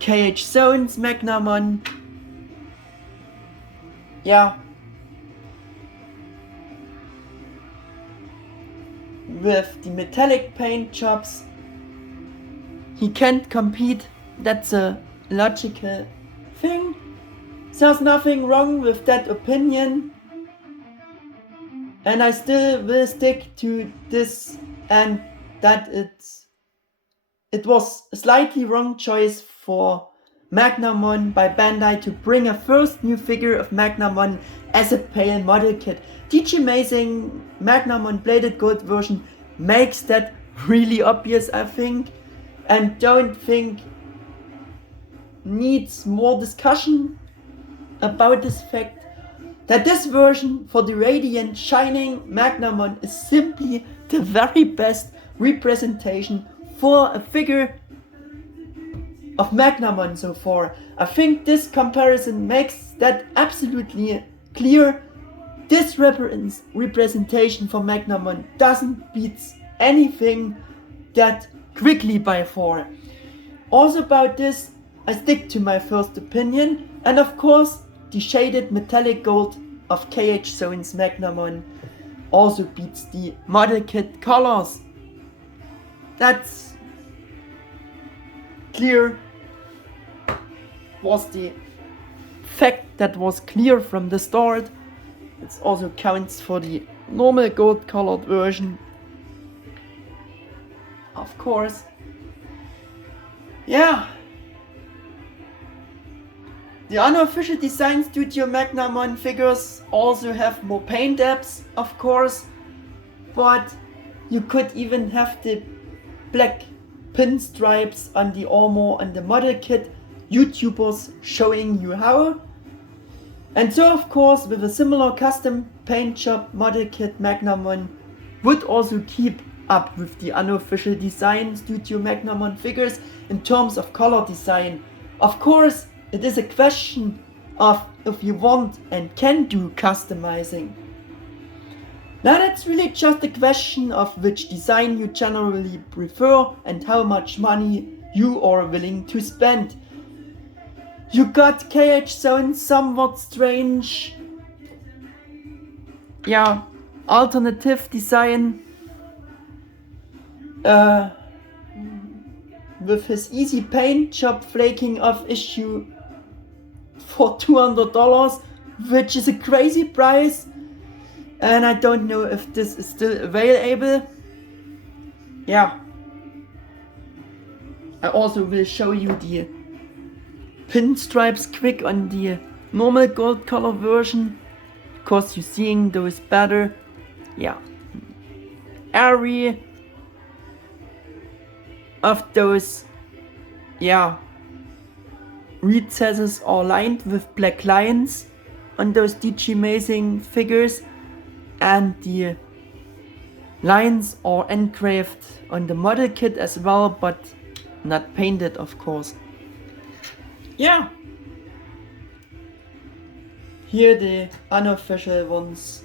KHZone Magnamon. Yeah. With the metallic paint jobs, he can't compete. That's a logical thing. There's nothing wrong with that opinion. And I still will stick to this, and that it was a slightly wrong choice for Magnamon by Bandai to bring a first new figure of Magnamon as a pale model kit. DG-Mazing Magnamon Bladed Gold version makes that really obvious, I think, and don't think needs more discussion about this fact that this version for the radiant shining Magnamon is simply the very best representation for a figure of Magnamon so far. I think this comparison makes that absolutely clear. This representation for Magnamon doesn't beat anything that quickly by far. Also about this, I stick to my first opinion, and of course the shaded metallic gold of KHZone's Magnamon also beats the model kit colors. That's clear, was the fact that was clear from the start. It also counts for the normal gold colored version, of course. Yeah. The unofficial Design Studio Magnamon figures also have more paint apps, of course, but you could even have the black pinstripes on the armor and the model kit, YouTubers showing you how. And so of course with a similar custom paint job, model kit Magnamon would also keep up with the unofficial Design Studio Magnamon figures in terms of color design. Of course, it is a question of if you want and can do customizing. Now that's really just a question of which design you generally prefer and how much money you are willing to spend. You got KHZone's somewhat strange, alternative design with his easy paint job flaking off issue for $200, which is a crazy price, and I don't know if this is still available. Yeah. I also will show you the pinstripes quick on the normal gold color version, because you're seeing those better. Yeah. Every of those recesses are lined with black lines on those DG-Mazing figures, and the lines are engraved on the model kit as well, but not painted, of course. Yeah. Here the unofficial ones,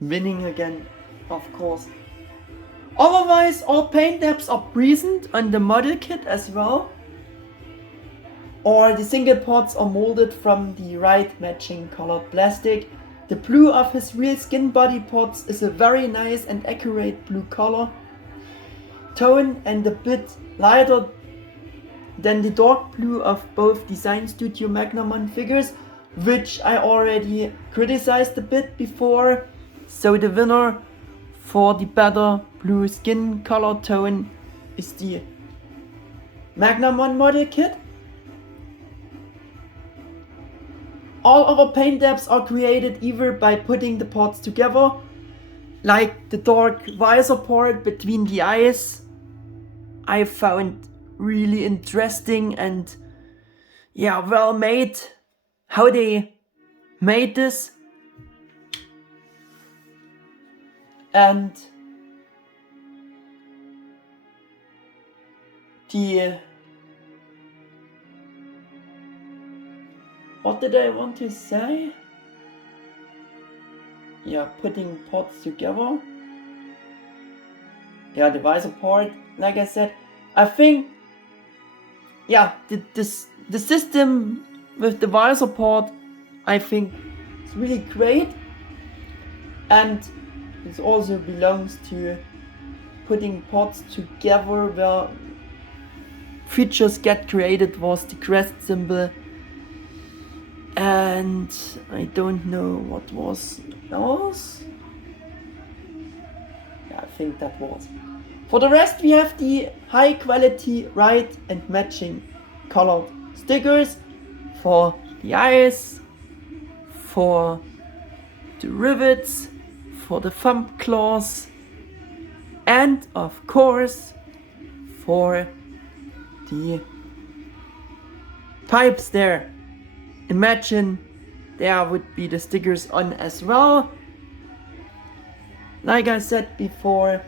winning again, of course. Otherwise, all paint apps are present on the model kit as well, or the single parts are molded from the right matching colored plastic. The blue of his real skin body parts is a very nice and accurate blue color tone, and a bit lighter than the dark blue of both Design Studio Magnamon figures, which I already criticized a bit before. So the winner for the better blue skin color tone is the Magnamon Model Kit. All other paint apps are created either by putting the parts together, like the dark visor part between the eyes, I found really interesting and well made how they made this. And what did I want to say? Yeah, putting parts together. Yeah, the visor part, like I said, I think, yeah, the system with the visor part, I think it's really great, and it also belongs to putting parts together where features get created was the crest symbol, and I don't know what was else. Yeah, I think that was. For the rest, we have the high quality right and matching colored stickers for the eyes, for the rivets, for the thumb claws, and of course for the pipes there. Imagine there would be the stickers on as well. Like I said before,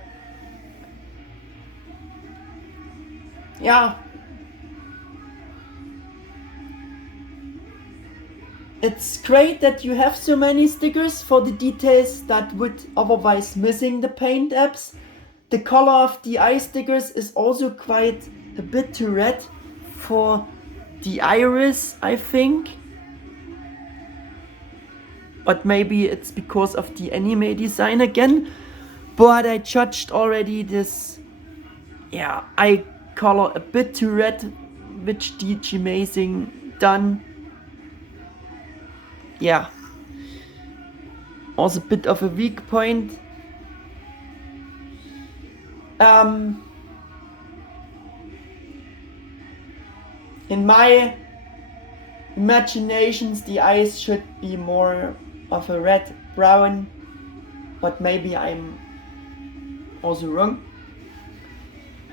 yeah, it's great that you have so many stickers for the details that would otherwise missing the paint apps. The color of the eye stickers is also quite a bit too red for the iris, I think. But maybe it's because of the anime design again. But I judged already this, yeah, eye color a bit too red, which DG-Mazing done. Yeah, was a bit of a weak point. In my imaginations, the eyes should be more of a red brown, but maybe I'm also wrong.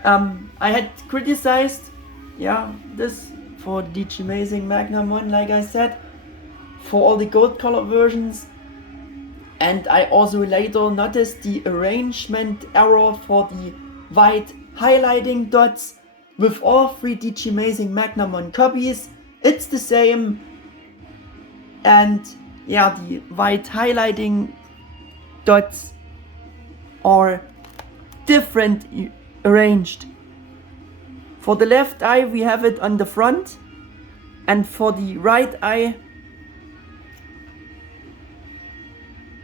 I had criticized, yeah, this for DG-Mazing Magnamon, like I said, for all the gold color versions, and I also later noticed the arrangement error for the white highlighting dots with all 3 DG-Mazing Magnamon copies. It's the same, and yeah, the white highlighting dots are different arranged. For the left eye we have it on the front, and for the right eye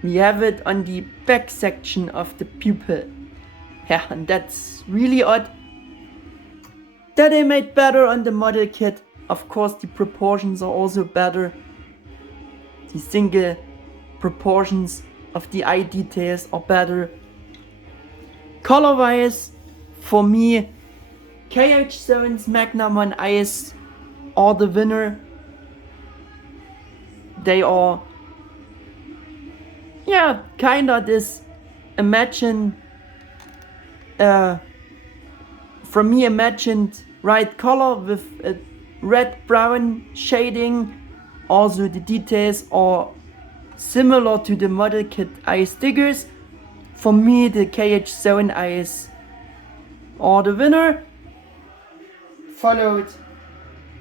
we have it on the back section of the pupil. Yeah, and that's really odd. That I made better on the model kit. Of course, the proportions are also better. The single proportions of the eye details are better. Color wise, for me, KHZone's Magnamon eyes are the winner. They are, yeah, kinda this imagined, from me imagined right color with a red-brown shading. Also the details are similar to the model kit eye stickers. For me, the KHZone eyes are the winner, followed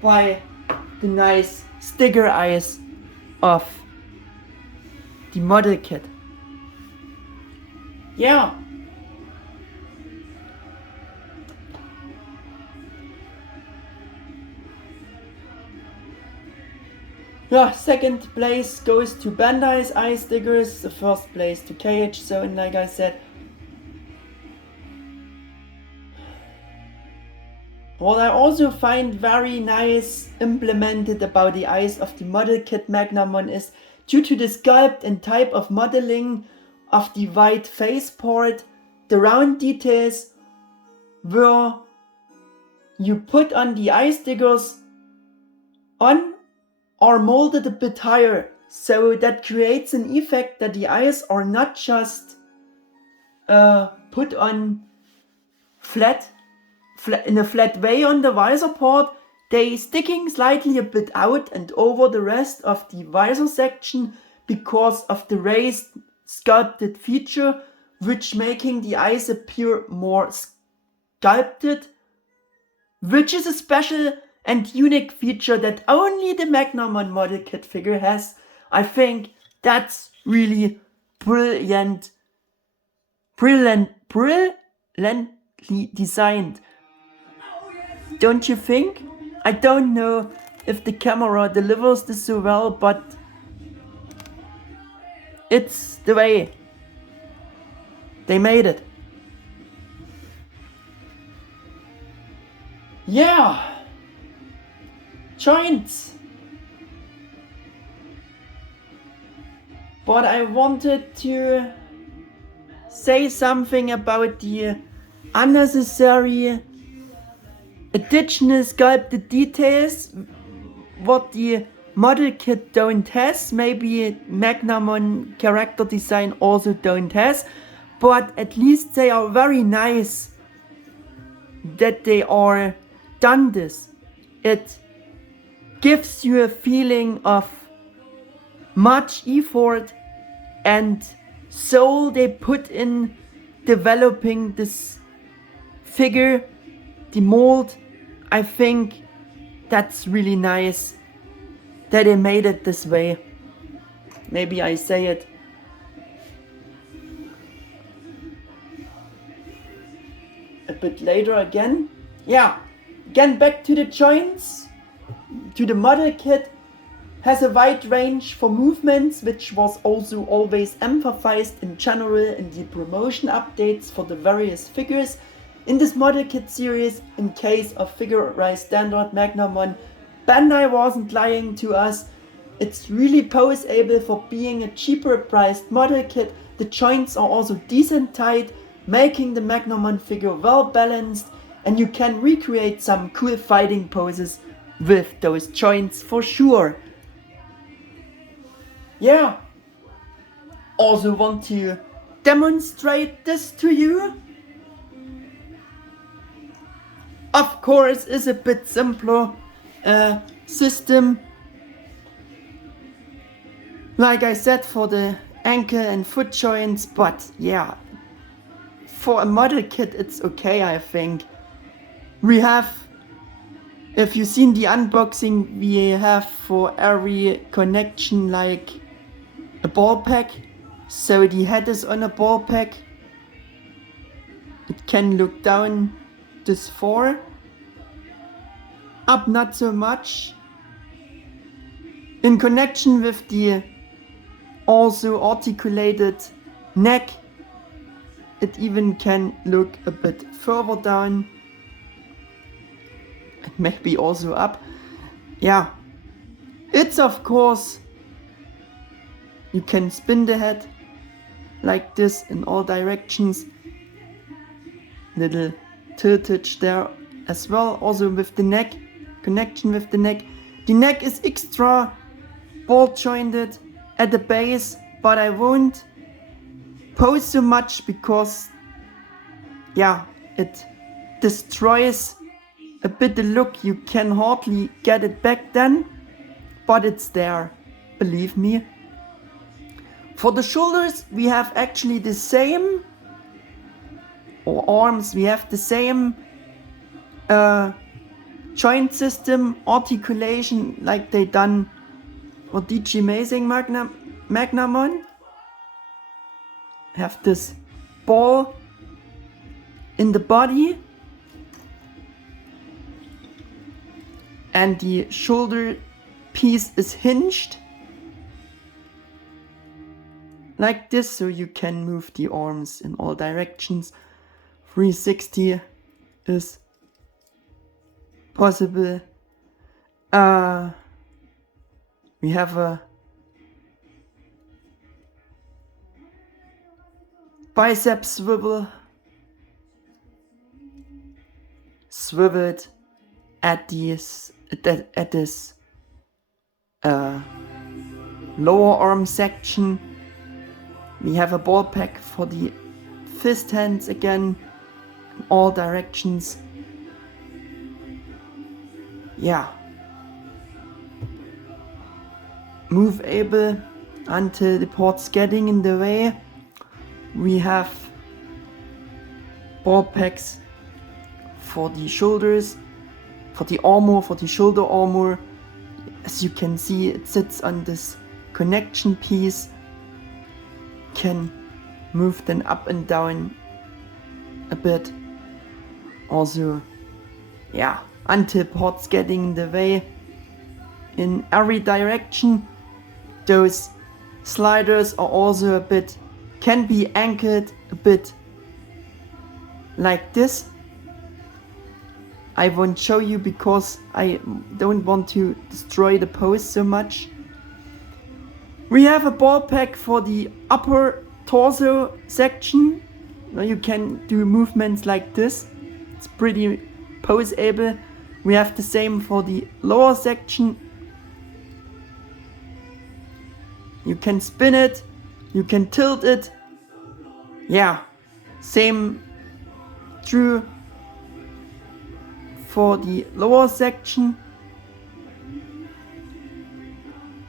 by the nice sticker eyes of the model kit. Yeah. Yeah, second place goes to Bandai's eye stickers, the first place to KHZone, like I said. What I also find very nice implemented about the eyes of the model kit Magnamon is, due to the sculpt and type of modeling of the white face part, the round details where you put on the eye stickers on are molded a bit higher, so that creates an effect that the eyes are not just put on flat in a flat way on the visor part. They sticking slightly a bit out and over the rest of the visor section because of the raised sculpted feature, which making the eyes appear more sculpted which is a special and unique feature that only the Magnamon Model Kit figure has. I think that's really brilliantly designed. Don't you think? I don't know if the camera delivers this so well, but it's the way they made it. Yeah, joints. But I wanted to say something about the unnecessary additional sculpted details what the model kit don't has. Maybe Magnamon character design also don't has, but at least they are very nice that they are done this. It gives you a feeling of much effort and soul they put in developing this figure, the mold. I think that's really nice that they made it this way. Maybe I say it a bit later again. Yeah, again back to the joints, to the model kit. Has a wide range for movements, which was also always emphasized in general in the promotion updates for the various figures. In this model kit series, in case of Figure-riseStandard Magnamon, Bandai wasn't lying to us. It's really pose-able for being a cheaper priced model kit. The joints are also decent tight, making the Magnamon figure well balanced, and you can recreate some cool fighting poses with those joints for sure. Yeah, also want to demonstrate this to you. Of course, it's a bit simpler system. Like I said, for the ankle and foot joints, but yeah, for a model kit it's okay, I think. We have, if you've seen the unboxing, we have for every connection like a ball pack. So the head is on a ball pack. It can look down this far. Up not so much. In connection with the also articulated neck, it even can look a bit further down. And maybe also up. Yeah. It's of course, you can spin the head like this in all directions. Little tiltage there as well, also with the neck, connection with the neck. The neck is extra ball jointed at the base, but I won't pose so much because yeah, it destroys a bit the look. You can hardly get it back then, but it's there, believe me. For the shoulders we have actually the same, or arms, we have the same joint system, articulation like they done for DG-Mazing Magnamon. Have this ball in the body and the shoulder piece is hinged like this, so you can move the arms in all directions. 360 is possible. We have a bicep swivel, swiveled at this lower arm section. We have a ball pack for the fist hands again, in all directions. Yeah. Move able until the port's getting in the way. We have ball packs for the shoulders the armor, for the shoulder armor. As you can see, it sits on this connection piece. Can move them up and down a bit. Also, yeah, until parts getting in the way in every direction. Those sliders are also a bit, can be anchored a bit like this. I won't show you because I don't want to destroy the pose so much. We have a ball pack for the upper torso section. You can do movements like this. It's pretty poseable. We have the same for the lower section. You can spin it, you can tilt it. Yeah, same true for the lower section.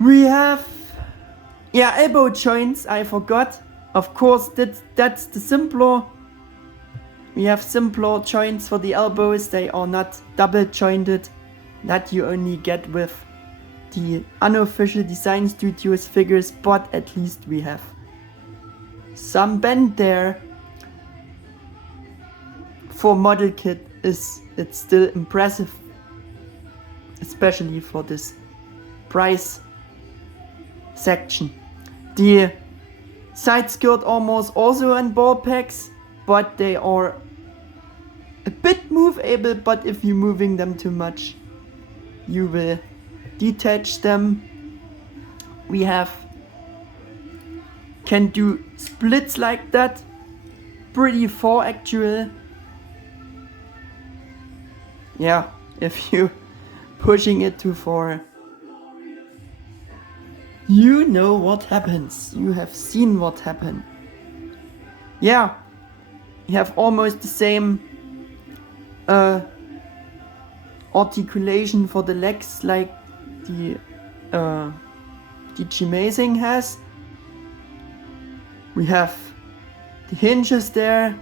We have, yeah, elbow joints, I forgot. Of course, that's the simpler. We have simpler joints for the elbows. They are not double jointed. That you only get with the unofficial Design Studios figures, but at least we have some bend there. For model kit, it's still impressive, especially for this price section. The side skirt armors also in ball packs, but they are a bit movable, but if you're moving them too much, you will detach them. We have, can do splits like that, pretty far actual. Yeah, if you pushing it too far, you know what happens. You have seen what happened. Yeah, you have almost the same articulation for the legs like the DG-Mazing has. We have the hinges there.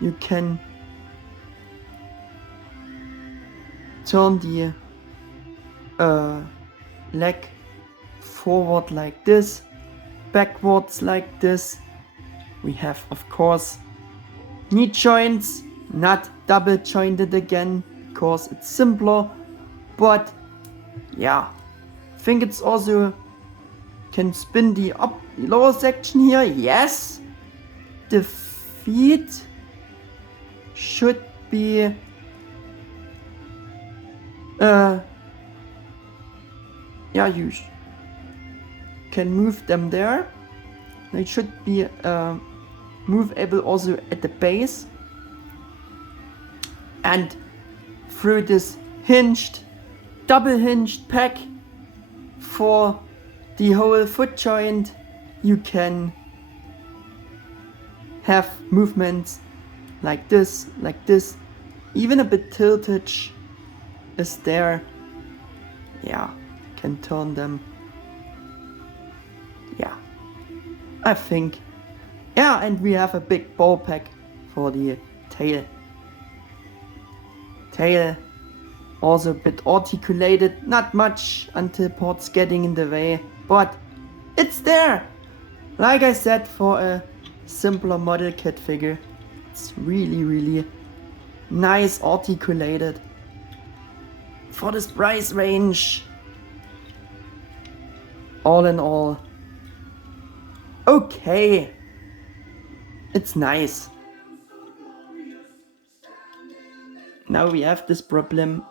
You can turn the leg forward like this, backwards like this. We have, of course, knee joints, not double jointed again, because it's simpler. But yeah, I think it's also can spin the lower section here. Yes, the feet should be yeah, you can move them there. They should be movable also at the base. And through this double hinged pack for the whole foot joint, you can have movements like this, even a bit tiltage is there. Yeah, can turn them. Yeah, I think. Yeah, and we have a big ball pack for the tail. Tail also a bit articulated, not much until parts getting in the way, but it's there. Like I said, for a simpler model kit figure, it's really nice articulated. For this price range, all in all, okay, it's nice. Now we have this problem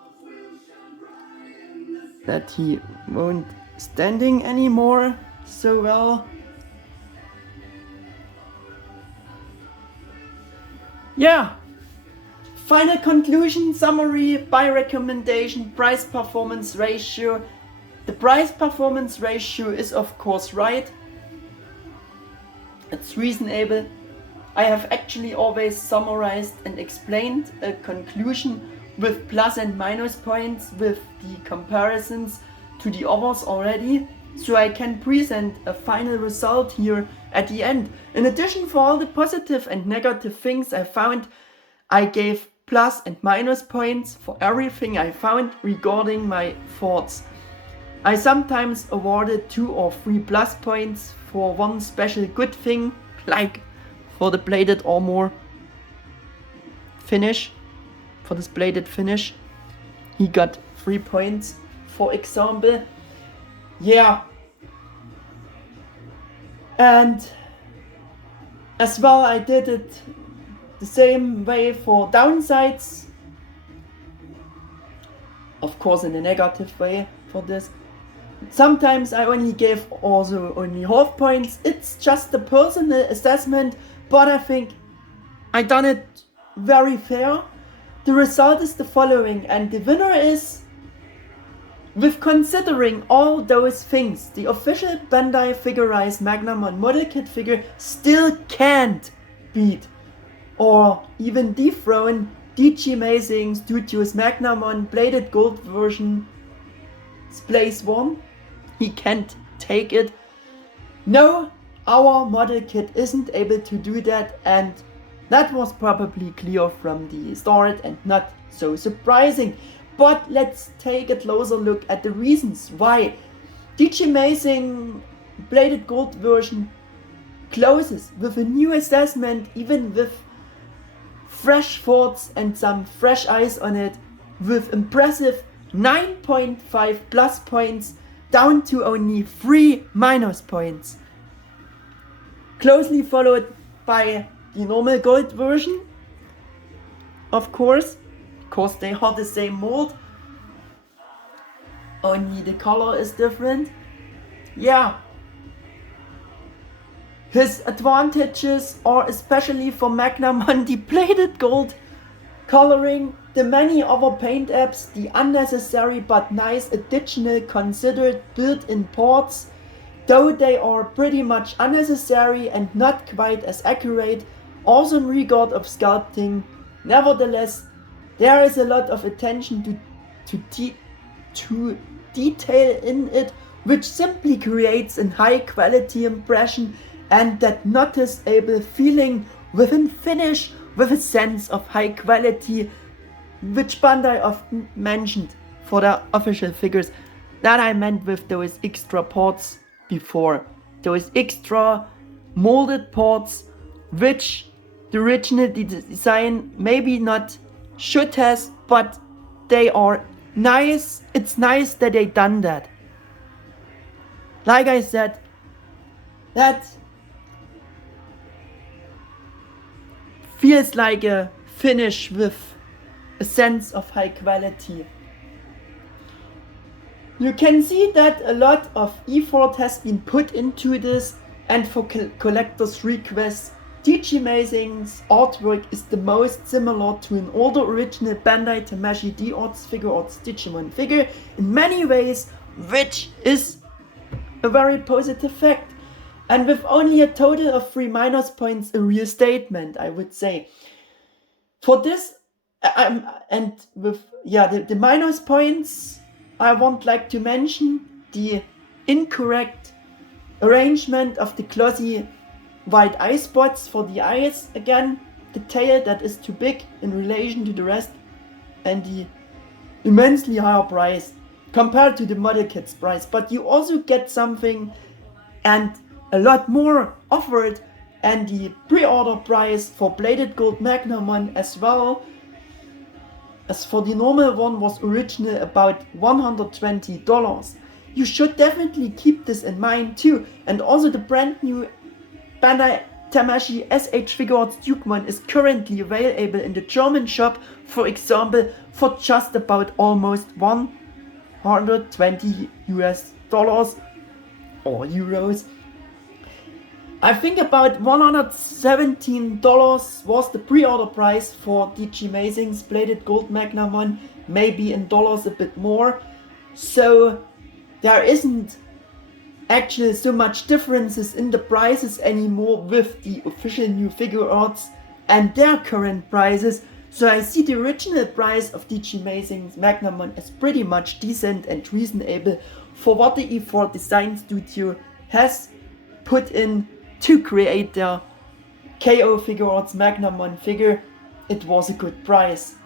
that he won't standing anymore so well. Yeah, final conclusion, summary, buy recommendation, price performance ratio. The price performance ratio is of course right. It's reasonable. I have actually always summarized and explained a conclusion with plus and minus points with the comparisons to the others already, so I can present a final result here at the end. In addition, for all the positive and negative things I found, I gave plus and minus points for everything I found regarding my thoughts. I sometimes awarded 2 or 3 plus points for one special good thing, like for the bladed armor finish, for this bladed finish. He got 3 points, for example. Yeah. And as well, I did it the same way for downsides. Of course, in a negative way for this. Sometimes I only gave also only half points. It's just a personal assessment, but I think I done it very fair. The result is the following, and the winner is, with considering all those things, the official Bandai Figure-Rise Magnamon Model Kit figure still can't beat or even dethrone DG-Mazing Studios Magnamon Bladed Gold version place 1. He can't take it. No, our model kit isn't able to do that, and that was probably clear from the start and not so surprising. But let's take a closer look at the reasons why DG-Mazing Bladed Gold version closes with a new assessment, even with fresh thoughts and some fresh eyes on it, with impressive 9.5 plus points down to only 3 minus points. Closely followed by the normal gold version, of course, because they have the same mold, only the color is different. Yeah. His advantages are especially for Magnamon the bladed gold coloring, the many other paint apps, the unnecessary but nice additional considered built-in parts, though they are pretty much unnecessary and not quite as accurate, also in regard of sculpting. Nevertheless, there is a lot of attention to detail in it, which simply creates a high quality impression and that noticeable feeling within finish with a sense of high quality, which Bandai often mentioned for their official figures. That I meant with those extra parts before. Those extra molded parts which the original design maybe not should has, but they are nice. It's nice that they done that. Like I said, that feels like a finish with a sense of high quality. You can see that a lot of effort has been put into this, and for collectors' requests, DG-Mazing's artwork is the most similar to an older original Bandai Tamashii D-Arts Figuarts Digimon figure in many ways, which is a very positive fact. And with only a total of 3 minus points, a real statement, I would say. For this, and with the minus points, I would like to mention the incorrect arrangement of the glossy white eye spots for the eyes. Again, the tail that is too big in relation to the rest, and the immensely higher price compared to the model kit's price. But you also get something and a lot more offered, and the pre-order price for Bladed Gold Magnamon as well as for the normal one was originally about $120. You should definitely keep this in mind too. And also the brand new Bandai Tamashii SH Figuarts Dukemon is currently available in the German shop, for example, for just about almost $120 or euros. I think about $117 was the pre-order price for DG-Mazing's Bladed Gold Magnamon, maybe in dollars a bit more. So there isn't actually so much differences in the prices anymore with the official new Figuarts and their current prices. So I see the original price of DG-Mazing Magnamon as pretty much decent and reasonable for what the E4 Design Studio has put in to create their KO Figuarts Magnamon figure. It was a good price.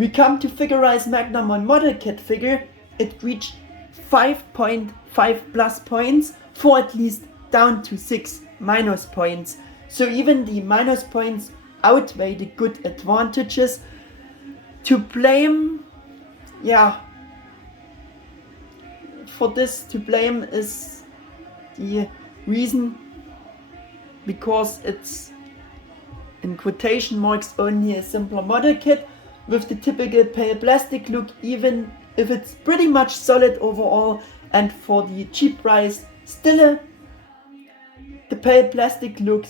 We come to Figure-rise Magnamon Model Kit figure. It reached 5.5 plus points for at least down to 6 minus points. So even the minus points outweigh the good advantages. To blame, yeah, for this to blame is the reason because it's in quotation marks only a simpler model kit with the typical pale plastic look, even if it's pretty much solid overall, and for the cheap price still the pale plastic look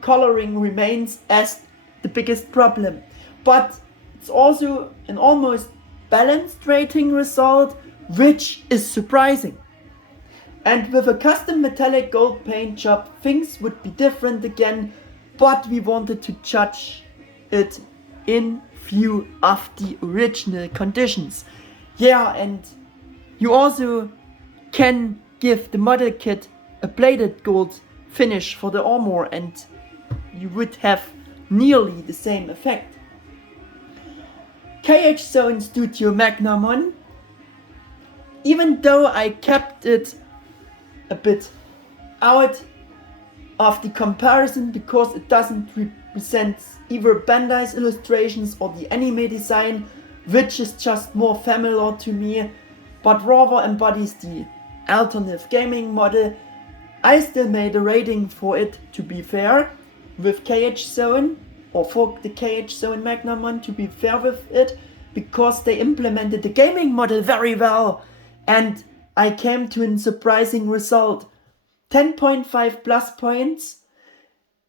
coloring remains as the biggest problem. But it's also an almost balanced rating result, which is surprising. And with a custom metallic gold paint job, things would be different again, but we wanted to judge it in view of the original conditions. Yeah, and you also can give the model kit a plated gold finish for the armor and you would have nearly the same effect. KHZone Studio Magnamon. Even though I kept it a bit out of the comparison because it doesn't represent either Bandai's illustrations or the anime design, which is just more familiar to me, but rather embodies the alternative gaming model, I still made a rating for it to be fair with KHZone, or for the KHZone Magnamon to be fair with it, because they implemented the gaming model very well, and I came to a surprising result. 10.5 plus points,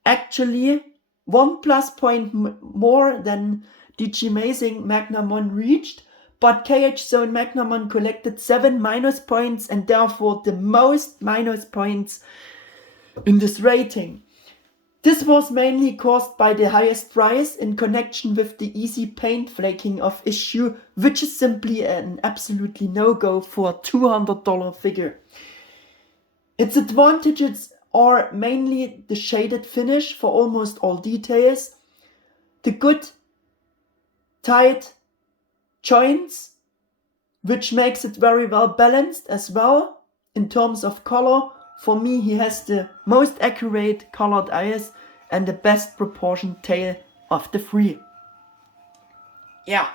actually 1 plus point more than DG-Mazing Magnamon reached, but KHZone Magnamon collected 7 minus points and therefore the most minus points in this rating. This was mainly caused by the highest price in connection with the easy paint flaking of issue, which is simply an absolutely no-go for a $200 figure. Its advantages are mainly the shaded finish for almost all details, the good tight joints, which makes it very well balanced as well in terms of color. For me, he has the most accurate colored eyes and the best proportioned tail of the three. Yeah.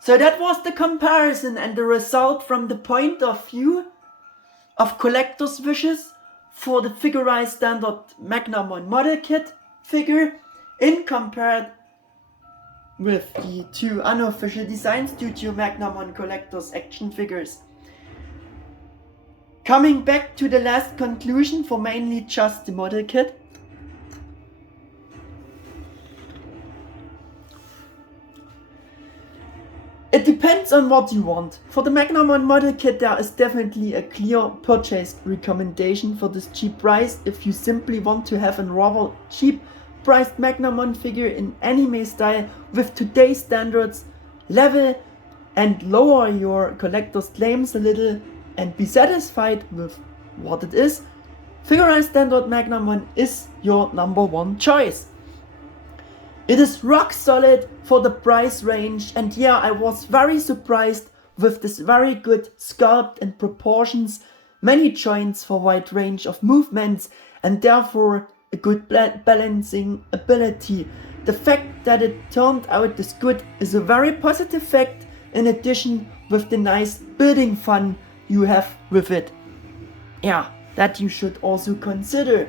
So that was the comparison and the result from the point of view of collector's wishes for the Figure-riseStandard Magnamon Model Kit figure in compared with the two unofficial Design Studio Magnamon collector's action figures. Coming back to the last conclusion for mainly just the model kit. It depends on what you want. For the Magnamon model kit there is definitely a clear purchase recommendation for this cheap price if you simply want to have a rather cheap priced Magnamon figure in anime style with today's standards level and lower your collector's claims a little and be satisfied with what it is. Figure-riseStandard Magnamon is your number one choice. It is rock solid for the price range, and yeah, I was very surprised with this very good sculpt and proportions, many joints for wide range of movements and therefore a good balancing ability. The fact that it turned out this good is a very positive fact, in addition with the nice building fun you have with it. Yeah, that you should also consider.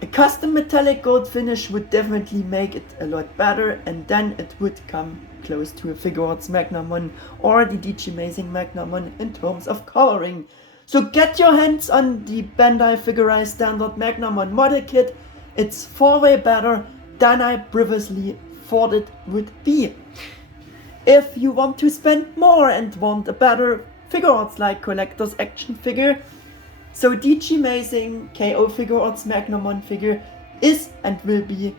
A custom metallic gold finish would definitely make it a lot better, and then it would come close to a Figuarts Magnamon or the DG-Mazing Magnamon in terms of coloring. So get your hands on the Bandai Figure-riseStandard Magnamon model kit. It's far way better than I previously thought it would be. If you want to spend more and want a better Figuarts like collector's action figure, so DG-Mazing KO Figuarts Magnamon figure is and will be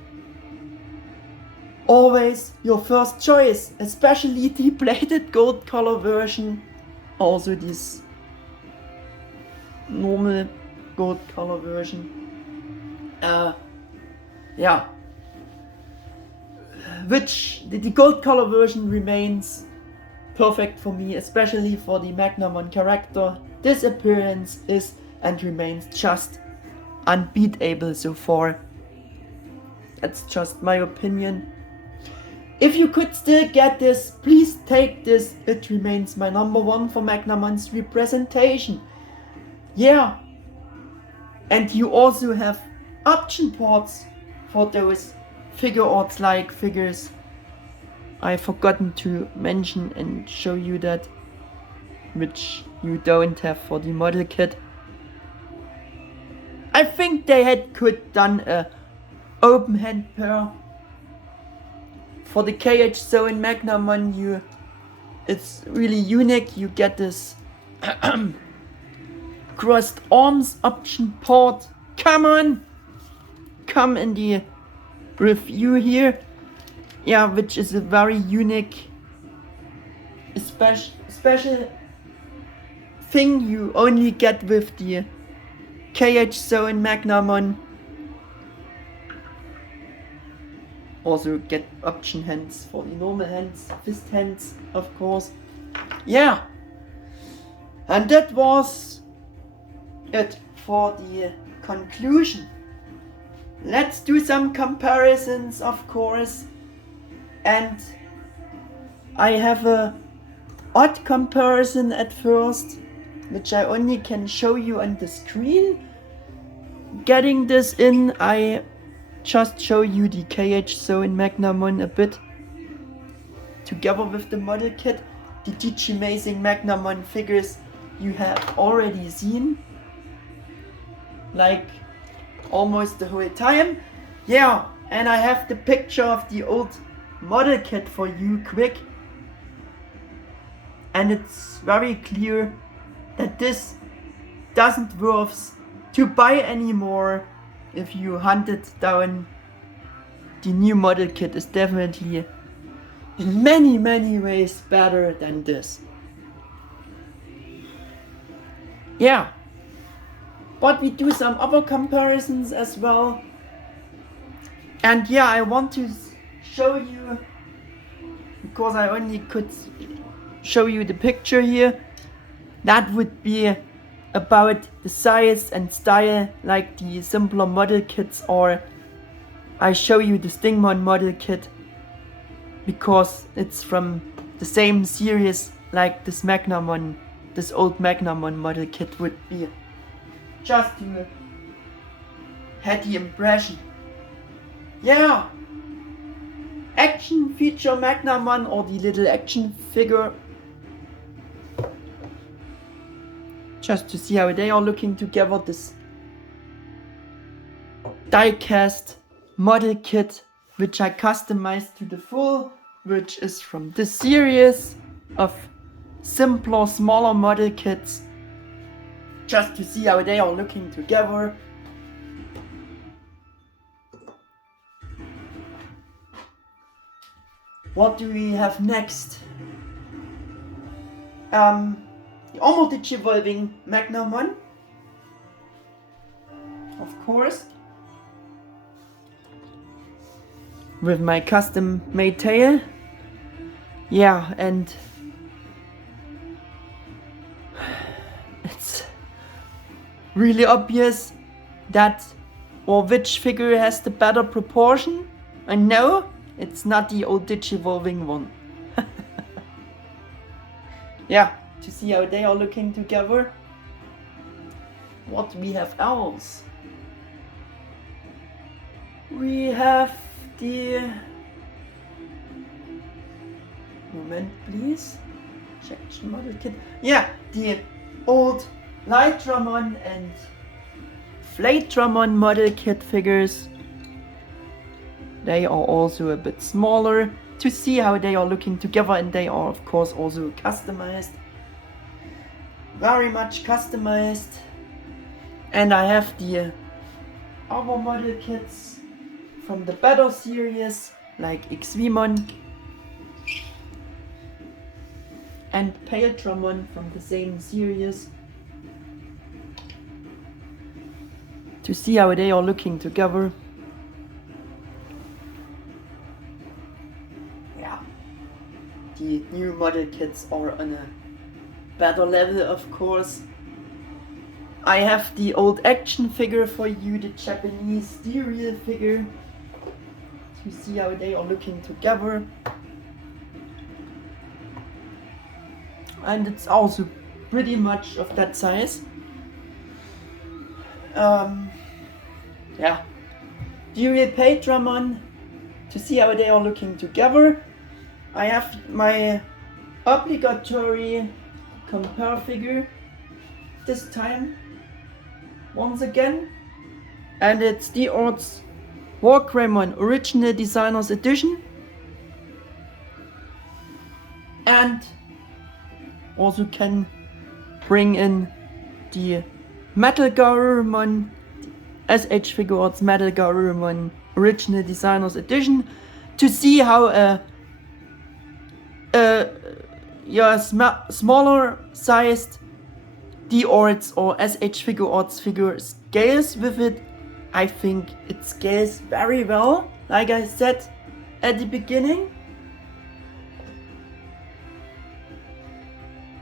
always your first choice, especially the plated gold color version, also this normal gold color version. Yeah, which the gold color version remains perfect for me, especially for the Magnamon character. This appearance is and remains just unbeatable so far. That's just my opinion. If you could still get this, please take this. It remains my number one for Magnamon's representation. Yeah. And you also have option ports for those figure arts like figures. I've forgotten to mention and show you that, which you don't have for the model kit. I think they could done a open hand pair. For the KHZone Magnamon, it's really unique. You get this crossed arms option port. Come on! Come in the review here. Yeah, which is a very unique, special thing you only get with the KHZone Magnamon. Also get option hands for the normal hands, fist hands, of course. Yeah, and that was it for the conclusion. Let's do some comparisons, of course. And I have a odd comparison at first, which I only can show you on the screen. Getting this in, I just show you the KHZone Magnamon a bit together with the model kit. The DG-Mazing Magnamon figures you have already seen, like almost the whole time. Yeah, and I have the picture of the old model kit for you quick, and it's very clear that this doesn't worth to buy anymore. If you hunt it down, the new model kit is definitely in many ways better than this. Yeah, but we do some other comparisons as well. And yeah, I want to show you, because I only could show you the picture here, that would be about the size and style like the simpler model kits, or I show you the Stingmon model kit because it's from the same series like this Magnamon, this old Magnamon model kit would be, just to have the impression. Yeah, action feature Magnamon, or the little action figure, just to see how they are looking together. This die-cast model kit, which I customized to the full, which is from this series of simpler, smaller model kits, just to see how they are looking together. What do we have next? The Armor Digi-Evolving Magnamon, of course, with my custom made tail. Yeah, and it's really obvious that, or which figure has the better proportion. And no, it's not the old Digi-Evolving one. Yeah, to see how they are looking together. What we have else? We have the... Moment please. Section model kit. Yeah, the old Lightramon and Flatramon model kit figures. They are also a bit smaller, to see how they are looking together, and they are of course also customized. Very much customized. And I have the other model kits from the better series, like Xvmon and Paletramon from the same series, to see how they are looking together. the new model kits are on a better level, of course. I have the old action figure for you, the Japanese stereo figure, to see how they are looking together. And it's also pretty much of that size. Yeah. The real Paitramon, to see how they are looking together. I have my obligatory compare figure this time, once again, and it's the Odds Wargreymon Original Designers Edition, and also can bring in the Metal Garurumon SH Figuarts Metal Garurumon Original Designers Edition, to see how smaller sized D-Orts or SH Figuarts figure scales with it. I think it scales very well, like I said at the beginning.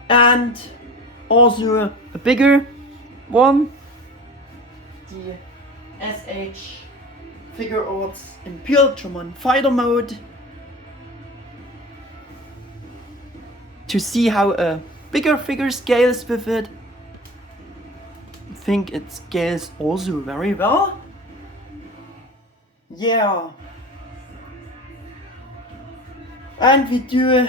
And also a bigger one, the SH Figuarts Imperialtramon Fighter Mode, to see how a bigger figure scales with it. I think it scales also very well. Yeah. And we do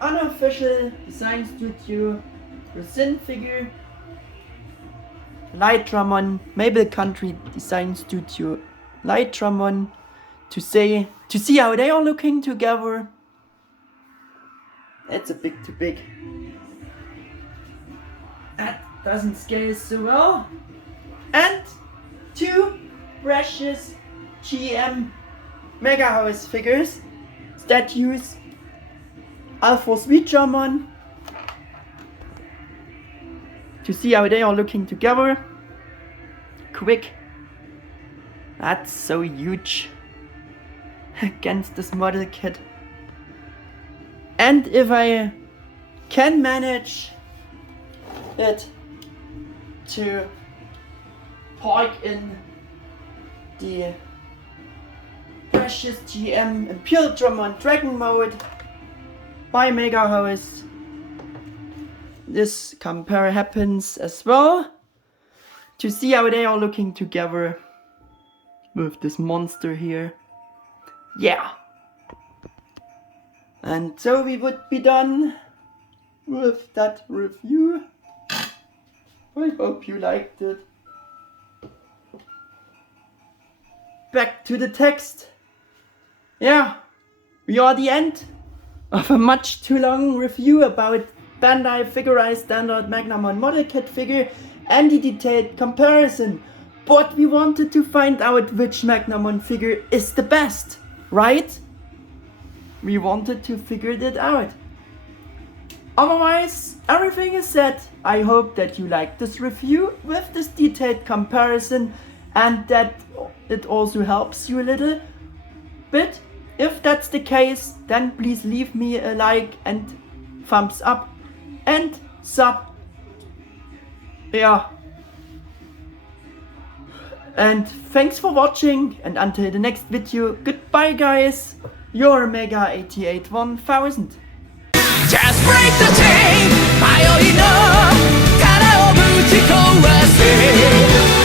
unofficial Design Studio resin figure, Lightramon, Mabel Country Design Studio Lightramon, to see how they are looking together. It's a bit too big. That doesn't scale so well. And two precious GM Mega House figures, statues, Alpha Sweetramon, to see how they are looking together. Quick. That's so huge against this model kit. And if I can manage it to park in the precious GM Imperialtramon Dragon Mode by Mega House, this compare happens as well, to see how they are looking together with this monster here. Yeah. And so we would be done with that review. I hope you liked it. Back to the text. Yeah, we are at the end of a much too long review about Bandai Figure-riseStandard Magnamon Model Kit figure and the detailed comparison. But we wanted to find out which Magnamon figure is the best, right? We wanted to figure that out. Otherwise, everything is said. I hope that you liked this review with this detailed comparison and that it also helps you a little bit. If that's the case, then please leave me a like and thumbs up and sub. Yeah. And thanks for watching, and until the next video, goodbye guys, your Mega 88 1000. Just break the